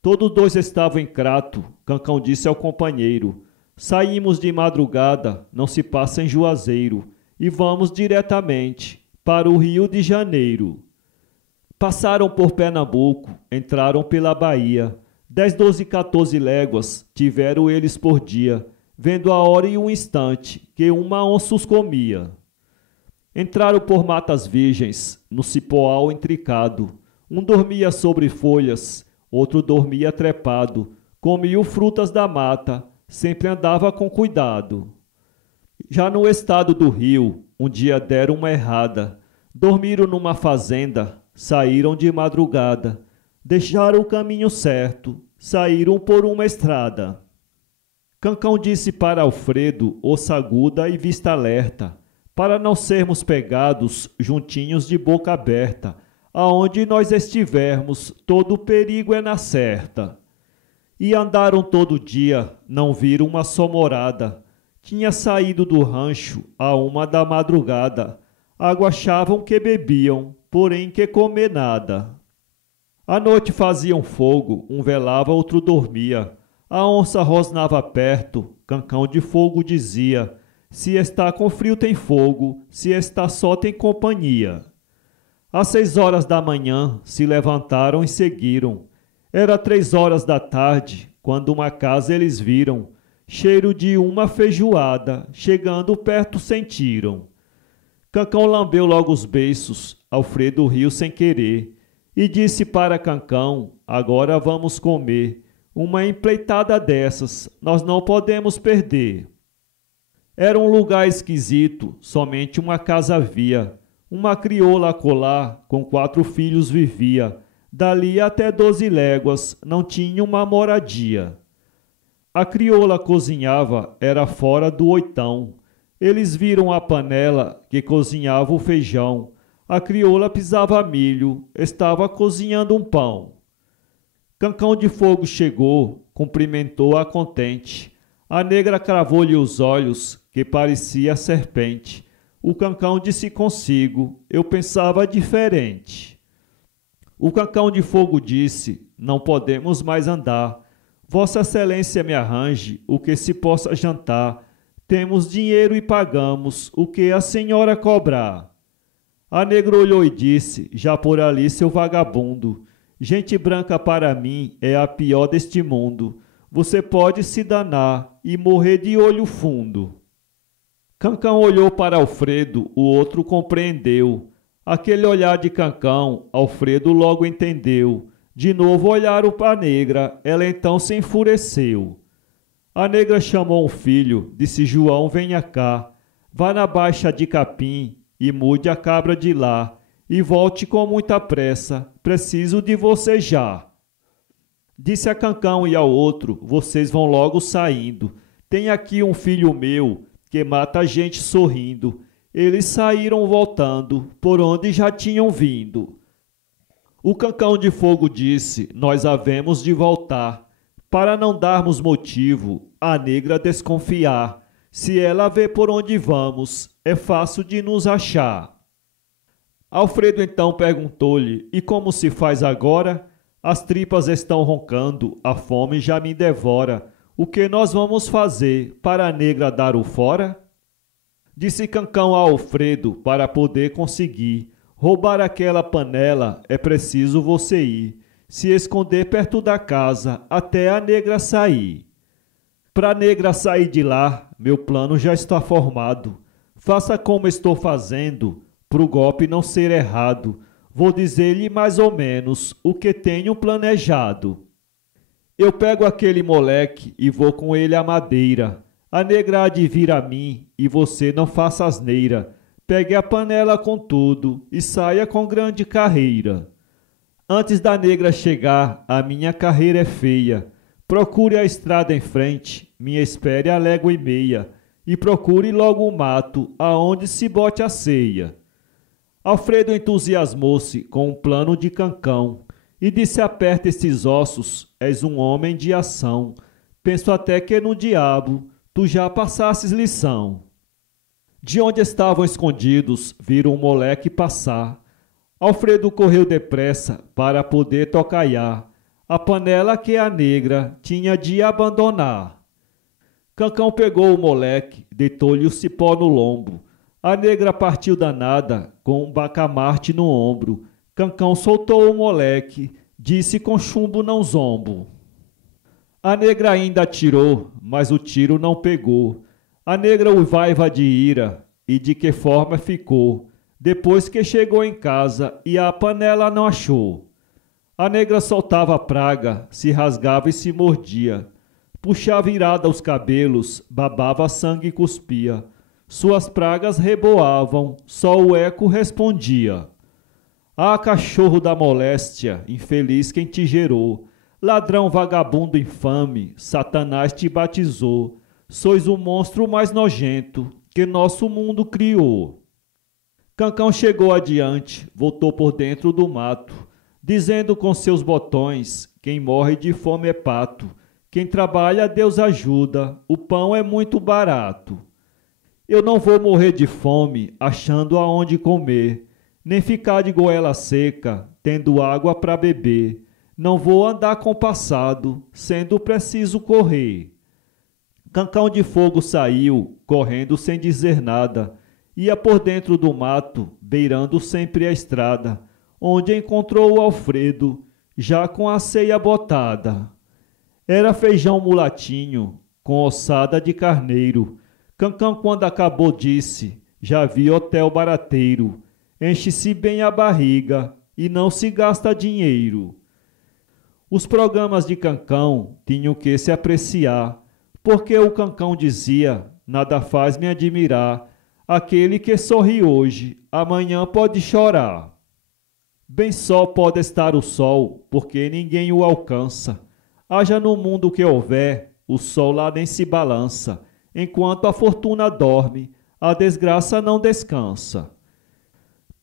Todos 2 estavam em Crato, Cancão disse ao companheiro. Saímos de madrugada, não se passa em Juazeiro, e vamos diretamente para o Rio de Janeiro. Passaram por Pernambuco, entraram pela Bahia. 10, 12, 14 léguas tiveram eles por dia, vendo a hora e um instante que uma onça os comia. Entraram por matas virgens, no cipoal intricado. Um dormia sobre folhas, outro dormia trepado. Comia frutas da mata, sempre andava com cuidado. Já no estado do Rio, um dia deram uma errada. Dormiram numa fazenda, saíram de madrugada. Deixaram o caminho certo, saíram por uma estrada. Cancão disse para Alfredo, ossa aguda e vista alerta, para não sermos pegados juntinhos de boca aberta, aonde nós estivermos, todo perigo é na certa. E andaram todo dia, não viram uma só morada. Tinha saído do rancho a 1 da madrugada. Água achavam que bebiam, porém que comer nada. À noite faziam fogo, um velava, outro dormia. A onça rosnava perto, Cancão de Fogo dizia: se está com frio tem fogo, se está só tem companhia. Às 6 horas da manhã se levantaram e seguiram. Era 3 horas da tarde, quando uma casa eles viram, cheiro de uma feijoada, chegando perto sentiram. Cancão lambeu logo os beiços, Alfredo riu sem querer, e disse para Cancão, agora vamos comer, uma empleitada dessas, nós não podemos perder. Era um lugar esquisito, somente uma casa havia, uma crioula acolá, com 4 filhos vivia, dali até 12 léguas, não tinha uma moradia. A crioula cozinhava, era fora do oitão. Eles viram a panela que cozinhava o feijão. A crioula pisava milho, estava cozinhando um pão. Cancão de Fogo chegou, cumprimentou-a contente. A negra cravou-lhe os olhos, que parecia serpente. O Cancão disse consigo: eu pensava diferente. O Cancão de Fogo disse: não podemos mais andar. Vossa Excelência me arranje o que se possa jantar. Temos dinheiro e pagamos o que a senhora cobrar. A negra olhou e disse: já por ali, seu vagabundo, gente branca para mim é a pior deste mundo. Você pode se danar e morrer de olho fundo. Cancão olhou para Alfredo, o outro compreendeu. Aquele olhar de Cancão, Alfredo logo entendeu. De novo olharam para a negra, ela então se enfureceu. A negra chamou um filho, disse: João, venha cá, vá na baixa de capim e mude a cabra de lá, e volte com muita pressa, preciso de você já. Disse a Cancão e ao outro: vocês vão logo saindo, tem aqui um filho meu que mata a gente sorrindo. Eles saíram voltando, por onde já tinham vindo. O Cancão de Fogo disse: nós havemos de voltar, para não darmos motivo à negra desconfiar. Se ela vê por onde vamos, é fácil de nos achar. Alfredo então perguntou-lhe: e como se faz agora? As tripas estão roncando, a fome já me devora. O que nós vamos fazer para a negra dar o fora? Disse Cancão a Alfredo: para poder conseguir roubar aquela panela, é preciso você ir, se esconder perto da casa até a negra sair. Para a negra sair de lá, meu plano já está formado. Faça como estou fazendo, pro golpe não ser errado. Vou dizer-lhe mais ou menos o que tenho planejado. Eu pego aquele moleque e vou com ele à madeira. A negra há de vir a mim e você não faça asneira. Pegue a panela com tudo e saia com grande carreira. Antes da negra chegar, a minha carreira é feia. Procure a estrada em frente, me espere a légua e meia, e procure logo o mato, aonde se bote a ceia. Alfredo entusiasmou-se com um plano de Cancão, e disse: aperta estes ossos, és um homem de ação. Penso até que no diabo tu já passasses lição. De onde estavam escondidos, viram um moleque passar. Alfredo correu depressa para poder tocaiar a panela que a negra tinha de abandonar. Cancão pegou o moleque, deitou-lhe o cipó no lombo. A negra partiu danada, com um bacamarte no ombro. Cancão soltou o moleque, disse com chumbo não zombo. A negra ainda atirou, mas o tiro não pegou. A negra uivaiva de ira, e de que forma ficou, depois que chegou em casa e a panela não achou. A negra soltava a praga, se rasgava e se mordia. Puxava irada os cabelos, babava sangue e cuspia. Suas pragas reboavam, só o eco respondia. Ah, cachorro da moléstia, infeliz quem te gerou. Ladrão vagabundo infame, Satanás te batizou. Sois o monstro mais nojento que nosso mundo criou. Cancão chegou adiante, voltou por dentro do mato, dizendo com seus botões: quem morre de fome é pato. Quem trabalha, Deus ajuda, o pão é muito barato. Eu não vou morrer de fome, achando aonde comer, nem ficar de goela seca, tendo água para beber. Não vou andar compassado, sendo preciso correr. Cancão de Fogo saiu, correndo sem dizer nada. Ia por dentro do mato, beirando sempre a estrada, onde encontrou o Alfredo, já com a ceia botada. Era feijão mulatinho, com ossada de carneiro. Cancão, quando acabou, disse: já vi hotel barateiro. Enche-se bem a barriga e não se gasta dinheiro. Os programas de Cancão tinham que se apreciar, porque o Cancão dizia: nada faz me admirar. Aquele que sorri hoje, amanhã pode chorar. Bem só pode estar o sol, porque ninguém o alcança. Haja no mundo que houver, o sol lá nem se balança. Enquanto a fortuna dorme, a desgraça não descansa.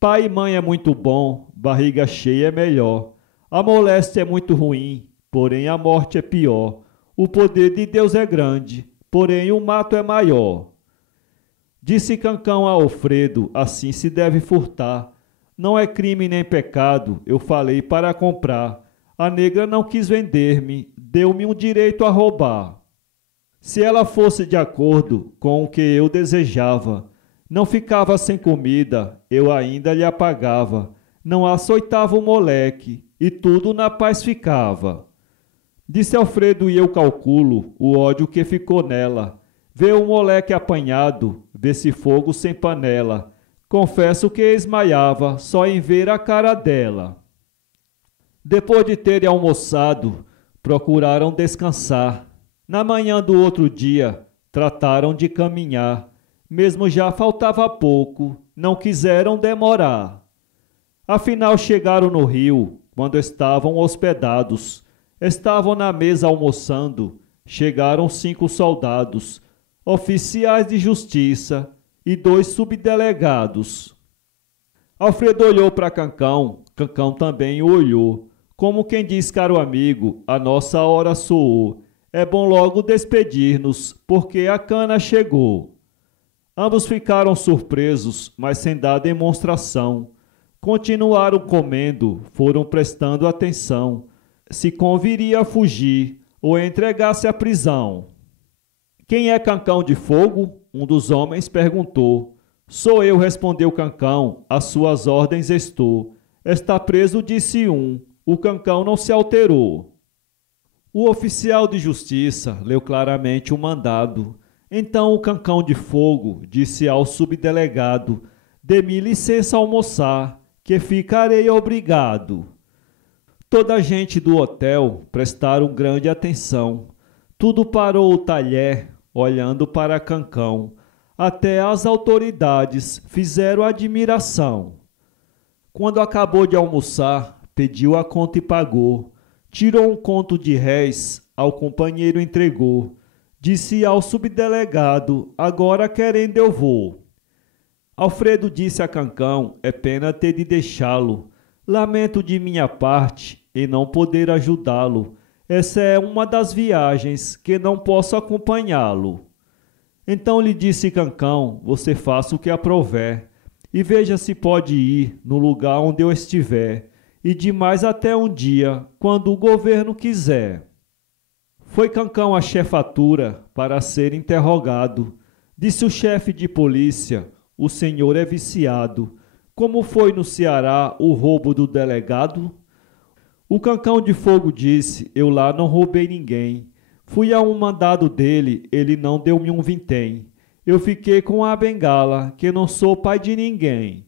Pai e mãe é muito bom, barriga cheia é melhor. A moléstia é muito ruim, porém a morte é pior. O poder de Deus é grande, porém o mato é maior. Disse Cancão a Alfredo, assim se deve furtar. Não é crime nem pecado, eu falei para comprar. A negra não quis vender-me, deu-me um direito a roubar. Se ela fosse de acordo com o que eu desejava, não ficava sem comida, eu ainda lhe apagava. Não açoitava o moleque, e tudo na paz ficava. Disse Alfredo e eu calculo o ódio que ficou nela. Vê o moleque apanhado, vê se fogo sem panela. Confesso que esmaiava só em ver a cara dela. Depois de terem almoçado, procuraram descansar. Na manhã do outro dia, trataram de caminhar. Mesmo já faltava pouco, não quiseram demorar. Afinal chegaram no rio, quando estavam hospedados. Estavam na mesa almoçando. Chegaram 5 soldados, oficiais de justiça e 2 subdelegados. Alfredo olhou para Cancão, Cancão também o olhou. Como quem diz, caro amigo, a nossa hora soou. É bom logo despedir-nos, porque a cana chegou. Ambos ficaram surpresos, mas sem dar demonstração. Continuaram comendo, foram prestando atenção. Se conviria fugir ou entregar-se à prisão. Quem é Cancão de Fogo? Um dos homens perguntou. Sou eu, respondeu Cancão, às suas ordens estou. Está preso, disse um. O Cancão não se alterou. O oficial de justiça leu claramente o mandado. Então o Cancão de Fogo disse ao subdelegado: dê-me licença almoçar, que ficarei obrigado. Toda a gente do hotel prestaram grande atenção. Tudo parou o talher, olhando para Cancão. Até as autoridades fizeram admiração. Quando acabou de almoçar, pediu a conta e pagou. Tirou um conto de réis, ao companheiro entregou. Disse ao subdelegado: agora querendo eu vou. Alfredo disse a Cancão: é pena ter de deixá-lo. Lamento de minha parte em não poder ajudá-lo. Essa é uma das viagens que não posso acompanhá-lo. Então lhe disse Cancão: você faça o que aprouver, e veja se pode ir no lugar onde eu estiver, e demais até um dia, quando o governo quiser. Foi Cancão à chefatura para ser interrogado. Disse o chefe de polícia: o senhor é viciado. Como foi no Ceará o roubo do delegado? O Cancão de Fogo disse: eu lá não roubei ninguém. Fui a um mandado dele, ele não deu-me um vintém. Eu fiquei com a bengala, que não sou pai de ninguém.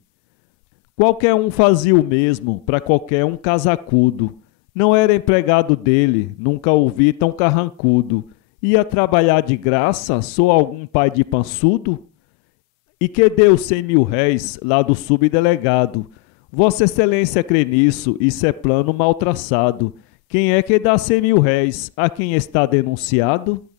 Qualquer um fazia o mesmo, para qualquer um casacudo. Não era empregado dele, nunca ouvi tão carrancudo. Ia trabalhar de graça, sou algum pai de pançudo? E que deu 100.000 réis lá do subdelegado. Vossa Excelência crê nisso, isso é plano mal traçado. Quem é que dá 100.000 réis a quem está denunciado?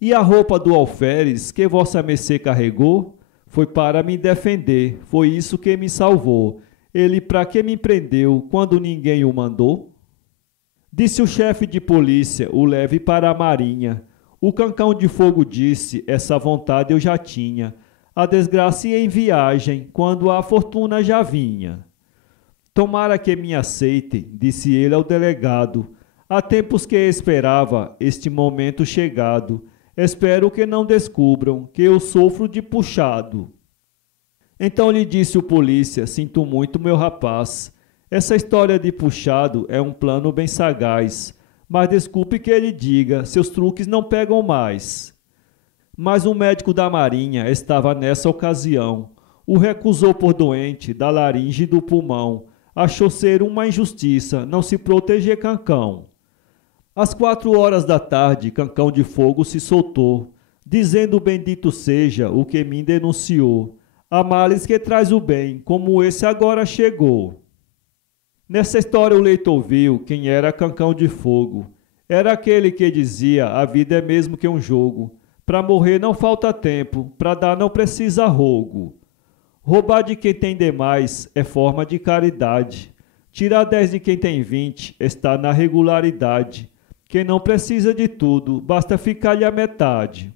E a roupa do alferes que vossa mercê carregou? Foi para me defender, foi isso que me salvou. Ele para que me prendeu quando ninguém o mandou? Disse o chefe de polícia: o leve para a marinha. O Cancão de Fogo disse: essa vontade eu já tinha. A desgraça ia em viagem, quando a fortuna já vinha. Tomara que me aceitem, disse ele ao delegado. Há tempos que esperava este momento chegado. Espero que não descubram que eu sofro de puxado. Então lhe disse o polícia: sinto muito, meu rapaz. Essa história de puxado é um plano bem sagaz. Mas desculpe que ele diga, seus truques não pegam mais. Mas um médico da marinha estava nessa ocasião. O recusou por doente da laringe e do pulmão. Achou ser uma injustiça não se proteger Cancão. Às 4 da tarde, Cancão de Fogo se soltou, dizendo: bendito seja o que me denunciou. Há males que traz o bem, como esse agora chegou. Nessa história o leitor viu quem era Cancão de Fogo. Era aquele que dizia: a vida é mesmo que um jogo. Para morrer não falta tempo, para dar não precisa rogo. Roubar de quem tem demais é forma de caridade. Tirar 10 de quem tem 20 está na regularidade. Quem não precisa de tudo, basta ficar-lhe a metade.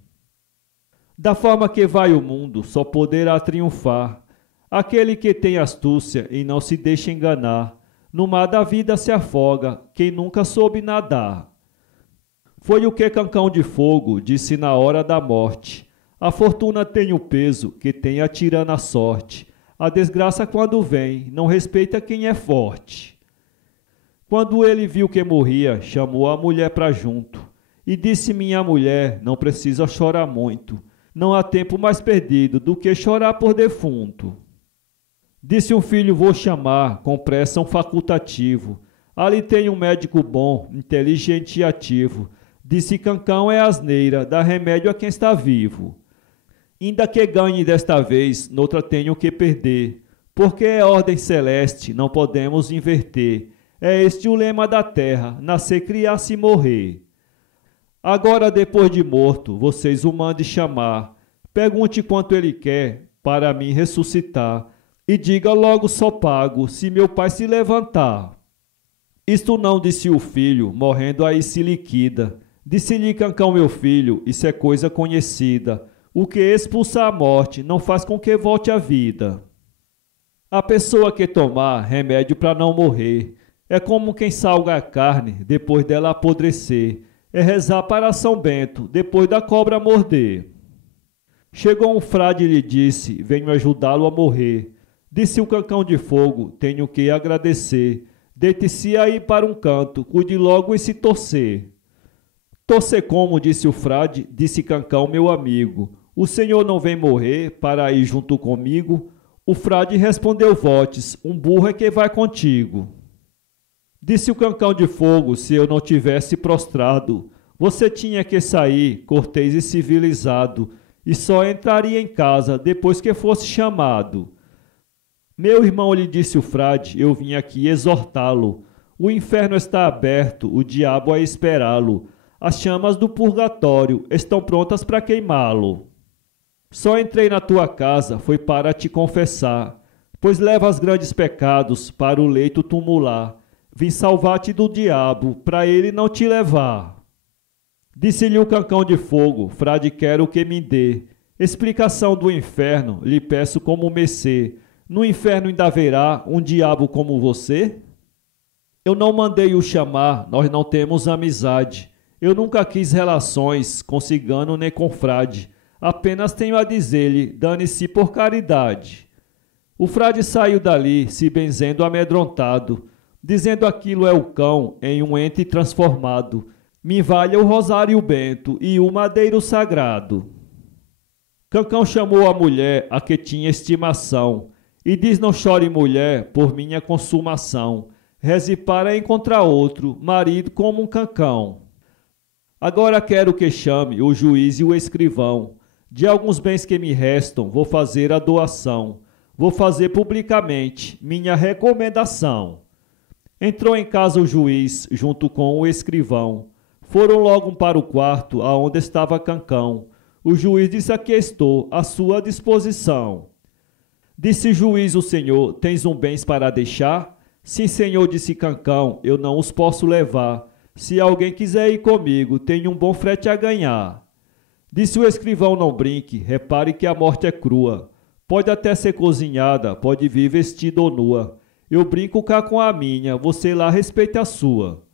Da forma que vai o mundo, só poderá triunfar aquele que tem astúcia e não se deixa enganar. No mar da vida se afoga quem nunca soube nadar. Foi o que Cancão de Fogo disse na hora da morte. A fortuna tem o peso que tem a tirana sorte. A desgraça quando vem, não respeita quem é forte. Quando ele viu que morria, chamou a mulher para junto. E disse: minha mulher, não precisa chorar muito. Não há tempo mais perdido do que chorar por defunto. Disse um filho: vou chamar, com pressa um facultativo. Ali tem um médico bom, inteligente e ativo. Disse Cancão: é asneira, dá remédio a quem está vivo. Ainda que ganhe desta vez, noutra tenho que perder. Porque é ordem celeste, não podemos inverter. É este o lema da terra, nascer, criar-se e morrer. Agora, depois de morto, vocês o mandem chamar. Pergunte quanto ele quer para mim ressuscitar. E diga logo: só pago, se meu pai se levantar. Isto não, disse o filho, morrendo aí se liquida. Disse-lhe Cancão: meu filho, isso é coisa conhecida. O que expulsa a morte não faz com que volte a vida. A pessoa que tomar remédio para não morrer é como quem salga a carne depois dela apodrecer. É rezar para São Bento depois da cobra morder. Chegou um frade e lhe disse: venho ajudá-lo a morrer. Disse o Cancão de Fogo: tenho que agradecer. Deite-se aí para um canto, cuide logo e se torcer. Torcer como, disse o frade, disse Cancão: meu amigo, o senhor não vem morrer para ir junto comigo? O frade respondeu: votes, um burro é que vai contigo. Disse o Cancão de Fogo: se eu não tivesse prostrado, você tinha que sair, cortês e civilizado, e só entraria em casa depois que fosse chamado. Meu irmão, lhe disse o frade, eu vim aqui exortá-lo. O inferno está aberto, o diabo a esperá-lo. As chamas do purgatório estão prontas para queimá-lo. Só entrei na tua casa, foi para te confessar, pois levas grandes pecados para o leito tumular. Vim salvar-te do diabo, para ele não te levar. Disse-lhe o Cancão de Fogo: frade, quero que me dê explicação do inferno, lhe peço como mercê. No inferno ainda haverá um diabo como você? Eu não mandei o chamar, nós não temos amizade. Eu nunca quis relações com cigano nem com frade. Apenas tenho a dizer-lhe: dane-se por caridade. O frade saiu dali, se benzendo amedrontado, dizendo: aquilo é o cão em um ente transformado. Me valha o rosário bento e o madeiro sagrado. Cancão chamou a mulher a que tinha estimação e diz: não chore, mulher, por minha consumação. Reze para encontrar outro marido como um Cancão. Agora quero que chame o juiz e o escrivão. De alguns bens que me restam, vou fazer a doação. Vou fazer publicamente minha recomendação. Entrou em casa o juiz, junto com o escrivão. Foram logo para o quarto, aonde estava Cancão. O juiz disse: aqui estou, à sua disposição. Disse juiz o senhor: tens um bens para deixar? Sim, senhor, disse Cancão, eu não os posso levar. Se alguém quiser ir comigo, tenho um bom frete a ganhar. Disse o escrivão: não brinque, repare que a morte é crua. Pode até ser cozinhada, pode vir vestida ou nua. Eu brinco cá com a minha, você lá respeite a sua.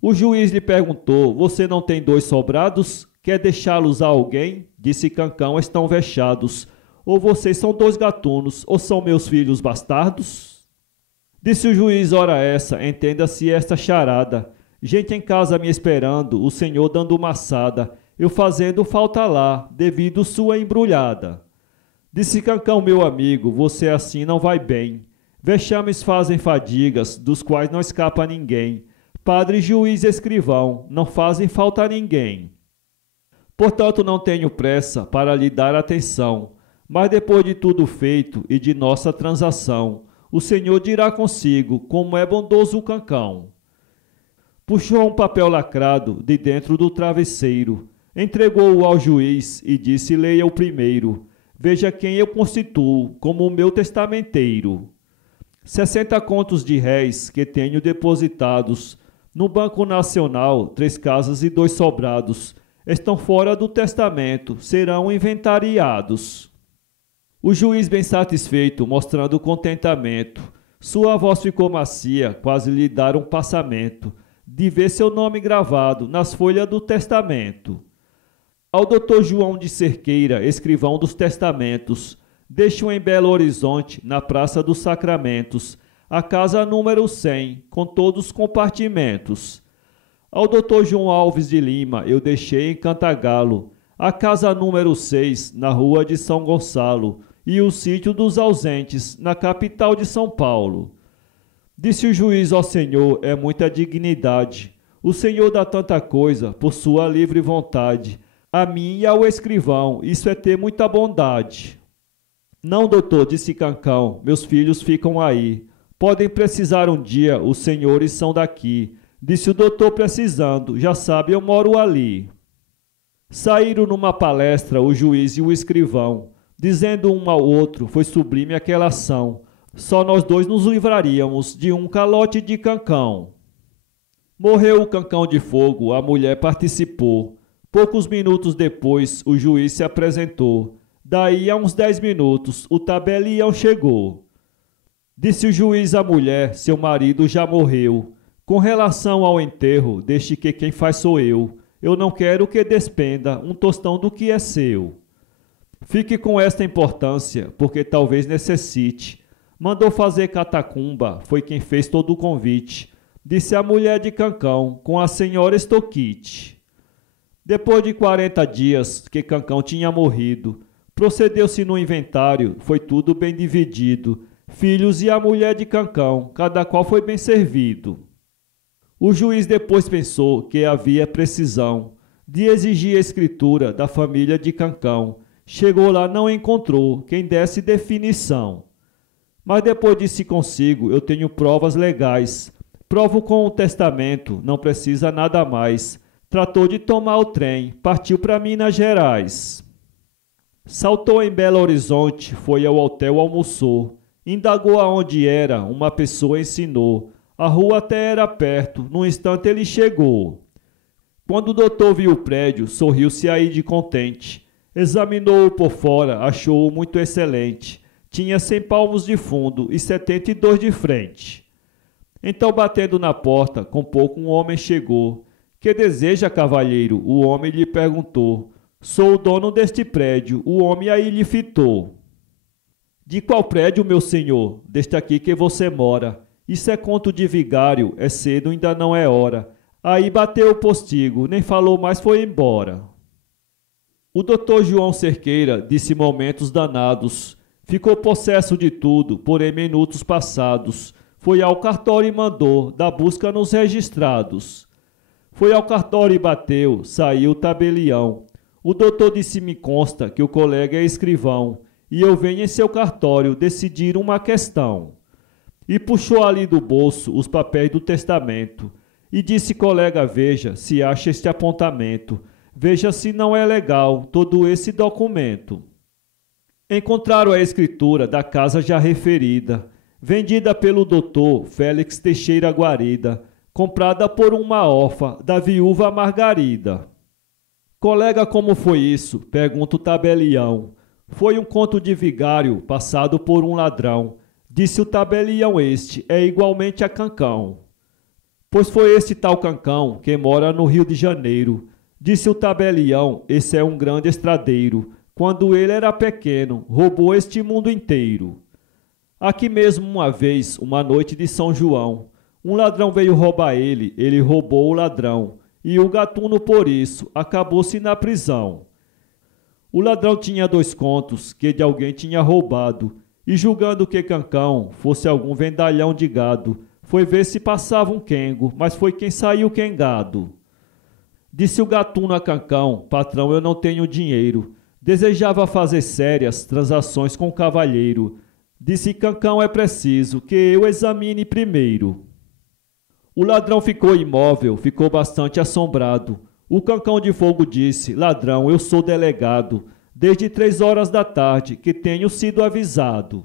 O juiz lhe perguntou: você não tem 2 sobrados? Quer deixá-los a alguém? Disse Cancão: estão vexados. Ou vocês são 2 gatunos, ou são meus filhos bastardos? Disse o juiz: ora essa, entenda-se esta charada. Gente em casa me esperando, o senhor dando maçada, eu fazendo falta lá, devido sua embrulhada. Disse Cancão: meu amigo, você assim não vai bem. Vexames fazem fadigas, dos quais não escapa ninguém. Padre, juiz e escrivão, não fazem falta a ninguém. Portanto, não tenho pressa para lhe dar atenção, mas depois de tudo feito e de nossa transação, o senhor dirá consigo como é bondoso o Cancão. Puxou um papel lacrado de dentro do travesseiro, entregou-o ao juiz e disse: leia o primeiro. veja quem eu constituo como o meu testamenteiro. 60 contos de réis que tenho depositados no Banco Nacional, 3 casas e 2 sobrados, estão fora do testamento, serão inventariados. O juiz, bem satisfeito, mostrando contentamento, sua voz ficou macia, quase lhe dar um passamento, de ver seu nome gravado nas folhas do testamento. Ao doutor João de Cerqueira, escrivão dos testamentos, deixo em Belo Horizonte, na Praça dos Sacramentos, a casa número 100, com todos os compartimentos. Ao doutor João Alves de Lima, eu deixei em Cantagalo, a casa número 6, na Rua de São Gonçalo, e o sítio dos ausentes, na capital de São Paulo. Disse o juiz: ó Senhor, é muita dignidade. O Senhor dá tanta coisa por sua livre vontade. A mim e ao escrivão, isso é ter muita bondade. Não, doutor, disse Cancão, meus filhos ficam aí. Podem precisar um dia, os senhores são daqui. Disse o doutor, precisando, já sabe, eu moro ali. Saíram numa palestra o juiz e o escrivão, dizendo um ao outro, foi sublime aquela ação. Só nós dois nos livraríamos de um calote de Cancão. Morreu o Cancão de Fogo, a mulher participou. Poucos minutos depois, o juiz se apresentou. Daí a uns 10 minutos, o tabelião chegou. Disse o juiz à mulher, seu marido já morreu. Com relação ao enterro, deixe que quem faz sou eu. Eu não quero que despenda um tostão do que é seu. Fique com esta importância, porque talvez necessite. Mandou fazer catacumba, foi quem fez todo o convite. Disse a mulher de Cancão, com a senhora estou quite. Depois de 40 dias que Cancão tinha morrido, procedeu-se no inventário, foi tudo bem dividido. Filhos e a mulher de Cancão, cada qual foi bem servido. O juiz depois pensou que havia precisão de exigir a escritura da família de Cancão. Chegou lá, não encontrou quem desse definição. Mas depois disse consigo, eu tenho provas legais. Provo com o testamento, não precisa nada mais. Tratou de tomar o trem, partiu para Minas Gerais. Saltou em Belo Horizonte, foi ao hotel, almoçou. Indagou aonde era, uma pessoa ensinou. A rua até era perto, num instante ele chegou. Quando o doutor viu o prédio, sorriu-se aí de contente. Examinou-o por fora, achou-o muito excelente. Tinha 100 palmos de fundo e 72 de frente. Então, batendo na porta, com pouco um homem chegou. Que deseja, cavalheiro? O homem lhe perguntou. Sou o dono deste prédio, o homem aí lhe fitou. De qual prédio, meu senhor? Deste aqui que você mora. Isso é conto de vigário, é cedo, ainda não é hora. Aí bateu o postigo, nem falou mais, foi embora. O doutor João Cerqueira disse momentos danados. Ficou possesso de tudo, porém minutos passados. Foi ao cartório e mandou, da busca nos registrados. Foi ao cartório e bateu, saiu o tabelião. O doutor disse, me consta que o colega é escrivão, e eu venho em seu cartório decidir uma questão. E puxou ali do bolso os papéis do testamento, e disse, colega, veja se acha este apontamento, veja se não é legal todo esse documento. Encontraram a escritura da casa já referida, vendida pelo doutor Félix Teixeira Guarida, comprada por uma órfã da viúva Margarida. Colega, como foi isso? Pergunta o tabelião. Foi um conto de vigário passado por um ladrão. Disse o tabelião, este é igualmente a Cancão. Pois foi esse tal Cancão que mora no Rio de Janeiro. Disse o tabelião, esse é um grande estradeiro. Quando ele era pequeno, roubou este mundo inteiro. Aqui mesmo uma vez, uma noite de São João, um ladrão veio roubar ele roubou o ladrão, e o gatuno por isso acabou-se na prisão. O ladrão tinha 2 contos que de alguém tinha roubado, e julgando que Cancão fosse algum vendalhão de gado, foi ver se passava um quengo, mas foi quem saiu quengado. Disse o gatuno a Cancão, patrão, eu não tenho dinheiro, desejava fazer sérias transações com o cavalheiro. Disse Cancão, é preciso que eu examine primeiro. O ladrão ficou imóvel, ficou bastante assombrado. O Cancão de Fogo disse, ladrão, eu sou delegado. desde 3 horas da tarde que tenho sido avisado.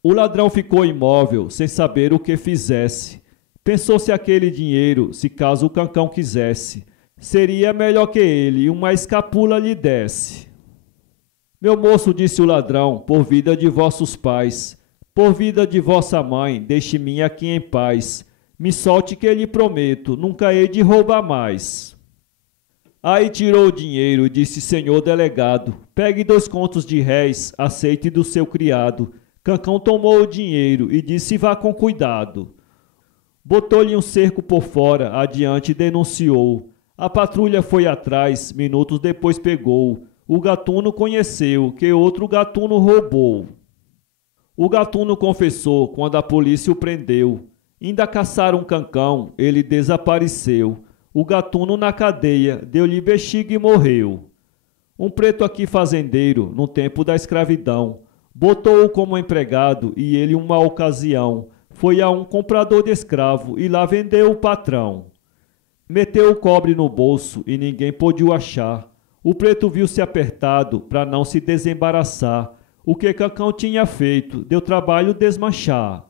O ladrão ficou imóvel, sem saber o que fizesse. Pensou-se aquele dinheiro, se caso o Cancão quisesse, seria melhor que ele uma escapula lhe desse. Meu moço, disse o ladrão, por vida de vossos pais, por vida de vossa mãe, deixe-me aqui em paz. Me solte que lhe prometo, nunca hei de roubar mais. Aí tirou o dinheiro e disse: senhor delegado, pegue 2 contos de réis, aceite do seu criado. Cancão tomou o dinheiro e disse: vá com cuidado. Botou-lhe um cerco por fora, adiante denunciou. A patrulha foi atrás, minutos depois pegou. O gatuno conheceu que outro gatuno roubou. O gatuno confessou quando a polícia o prendeu. Ainda caçaram Cancão, ele desapareceu. O gatuno na cadeia, deu-lhe bexiga e morreu. Um preto aqui fazendeiro, no tempo da escravidão, botou-o como empregado e ele uma ocasião foi a um comprador de escravo e lá vendeu o patrão. Meteu o cobre no bolso e ninguém pôde o achar. O preto viu-se apertado para não se desembaraçar. O que Cancão tinha feito deu trabalho desmanchar.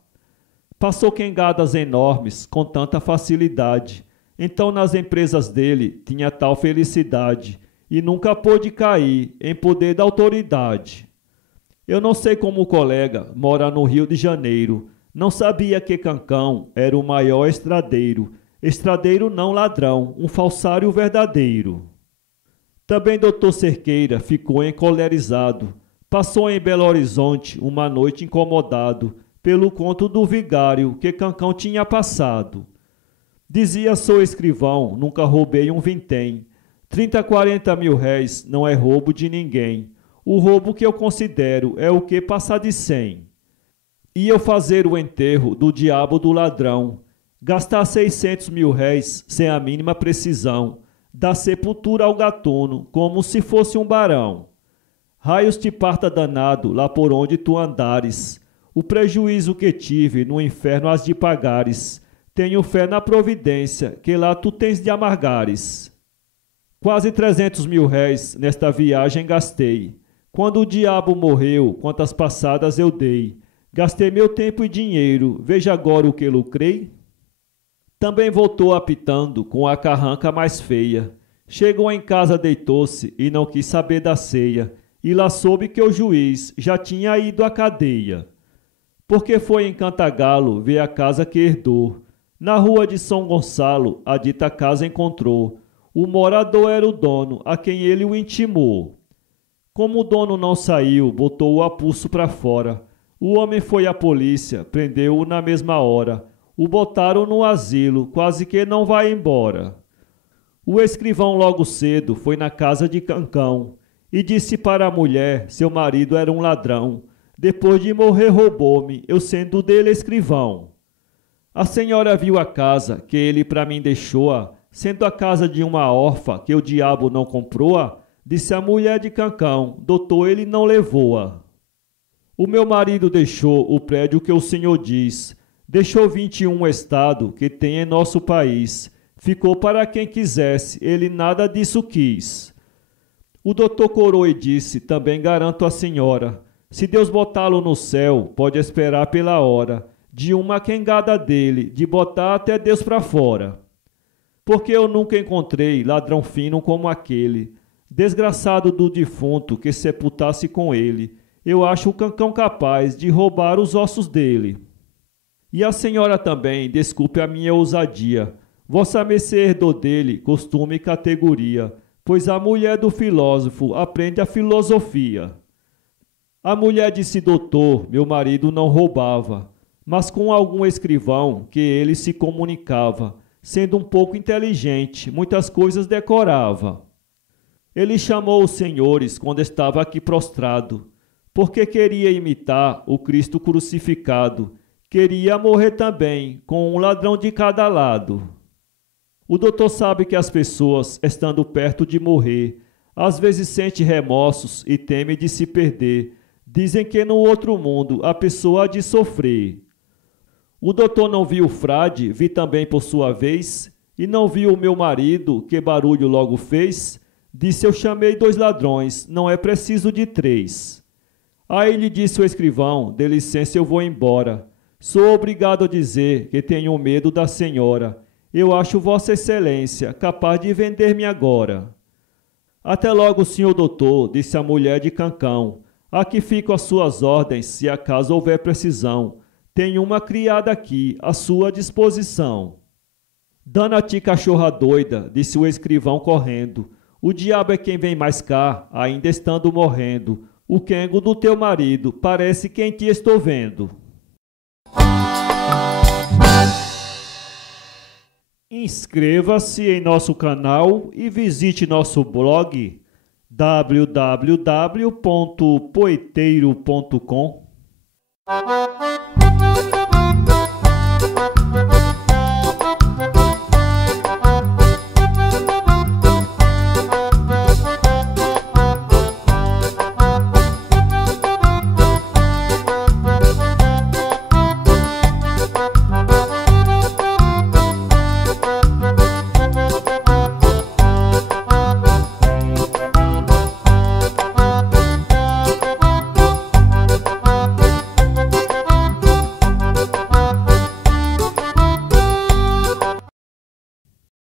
Passou quengadas enormes com tanta facilidade. Então nas empresas dele tinha tal felicidade e nunca pôde cair em poder da autoridade. Eu não sei como o colega mora no Rio de Janeiro. Não sabia que Cancão era o maior estradeiro. Estradeiro não ladrão, um falsário verdadeiro. Também doutor Cerqueira ficou encolerizado. Passou em Belo Horizonte uma noite incomodado pelo conto do vigário que Cancão tinha passado. Dizia: sou escrivão, nunca roubei um vintém. 30, 40 mil réis não é roubo de ninguém. O roubo que eu considero é o que passa de 100. Ia eu fazer o enterro do diabo do ladrão, gastar 600 mil réis sem a mínima precisão, dar sepultura ao gatuno como se fosse um barão. Raios te parta danado lá por onde tu andares, o prejuízo que tive no inferno has de pagares. Tenho fé na providência que lá tu tens de amargares. Quase 300 mil réis nesta viagem gastei. Quando o diabo morreu, quantas passadas eu dei. Gastei meu tempo e dinheiro, veja agora o que lucrei. Também voltou apitando com a carranca mais feia. Chegou em casa, deitou-se e não quis saber da ceia. E lá soube que o juiz já tinha ido à cadeia. Porque foi em Cantagalo ver a casa que herdou. Na rua de São Gonçalo, a dita casa encontrou. O morador era o dono, a quem ele o intimou. Como o dono não saiu, botou-o a pulso para fora. O homem foi à polícia, prendeu-o na mesma hora. O botaram no asilo, quase que não vai embora. O escrivão logo cedo foi na casa de Cancão e disse para a mulher: seu marido era um ladrão. Depois de morrer roubou-me, eu sendo dele escrivão. A senhora viu a casa que ele para mim deixou, sendo a casa de uma órfã que o diabo não comprou, disse a mulher de Cancão: doutor, ele não levou-a. O meu marido deixou o prédio que o senhor diz, deixou 21 estados que tem em nosso país, ficou para quem quisesse, ele nada disso quis. O doutor corou e disse: também garanto à senhora, se Deus botá-lo no céu, pode esperar pela hora, de uma quengada dele, de botar até Deus para fora. Porque eu nunca encontrei ladrão fino como aquele, desgraçado do defunto que sepultasse com ele. Eu acho o Cancão capaz de roubar os ossos dele. E a senhora também, desculpe a minha ousadia, vossa mercê herdou dele costume e categoria, pois a mulher do filósofo aprende a filosofia. A mulher disse: doutor, meu marido não roubava, mas com algum escrivão que ele se comunicava, sendo um pouco inteligente, muitas coisas decorava. Ele chamou os senhores quando estava aqui prostrado, porque queria imitar o Cristo crucificado, queria morrer também com um ladrão de cada lado. O doutor sabe que as pessoas, estando perto de morrer, às vezes sente remorsos e teme de se perder. Dizem que no outro mundo a pessoa há de sofrer. O doutor não viu o frade, vi também por sua vez, e não viu o meu marido, que barulho logo fez. Disse: eu chamei 2 ladrões, não é preciso de 3. Aí lhe disse o escrivão: dê licença, eu vou embora. Sou obrigado a dizer que tenho medo da senhora. Eu acho Vossa Excelência capaz de vender-me agora. Até logo, senhor doutor, disse a mulher de Cancão. Aqui fico às suas ordens, se acaso houver precisão. Tenho uma criada aqui, à sua disposição. Dana-te, cachorra doida, disse o escrivão correndo. O diabo é quem vem mais cá, ainda estando morrendo. O quengo do teu marido, parece que em ti estou vendo. Inscreva-se em nosso canal e visite nosso blog www.poeteiro.com.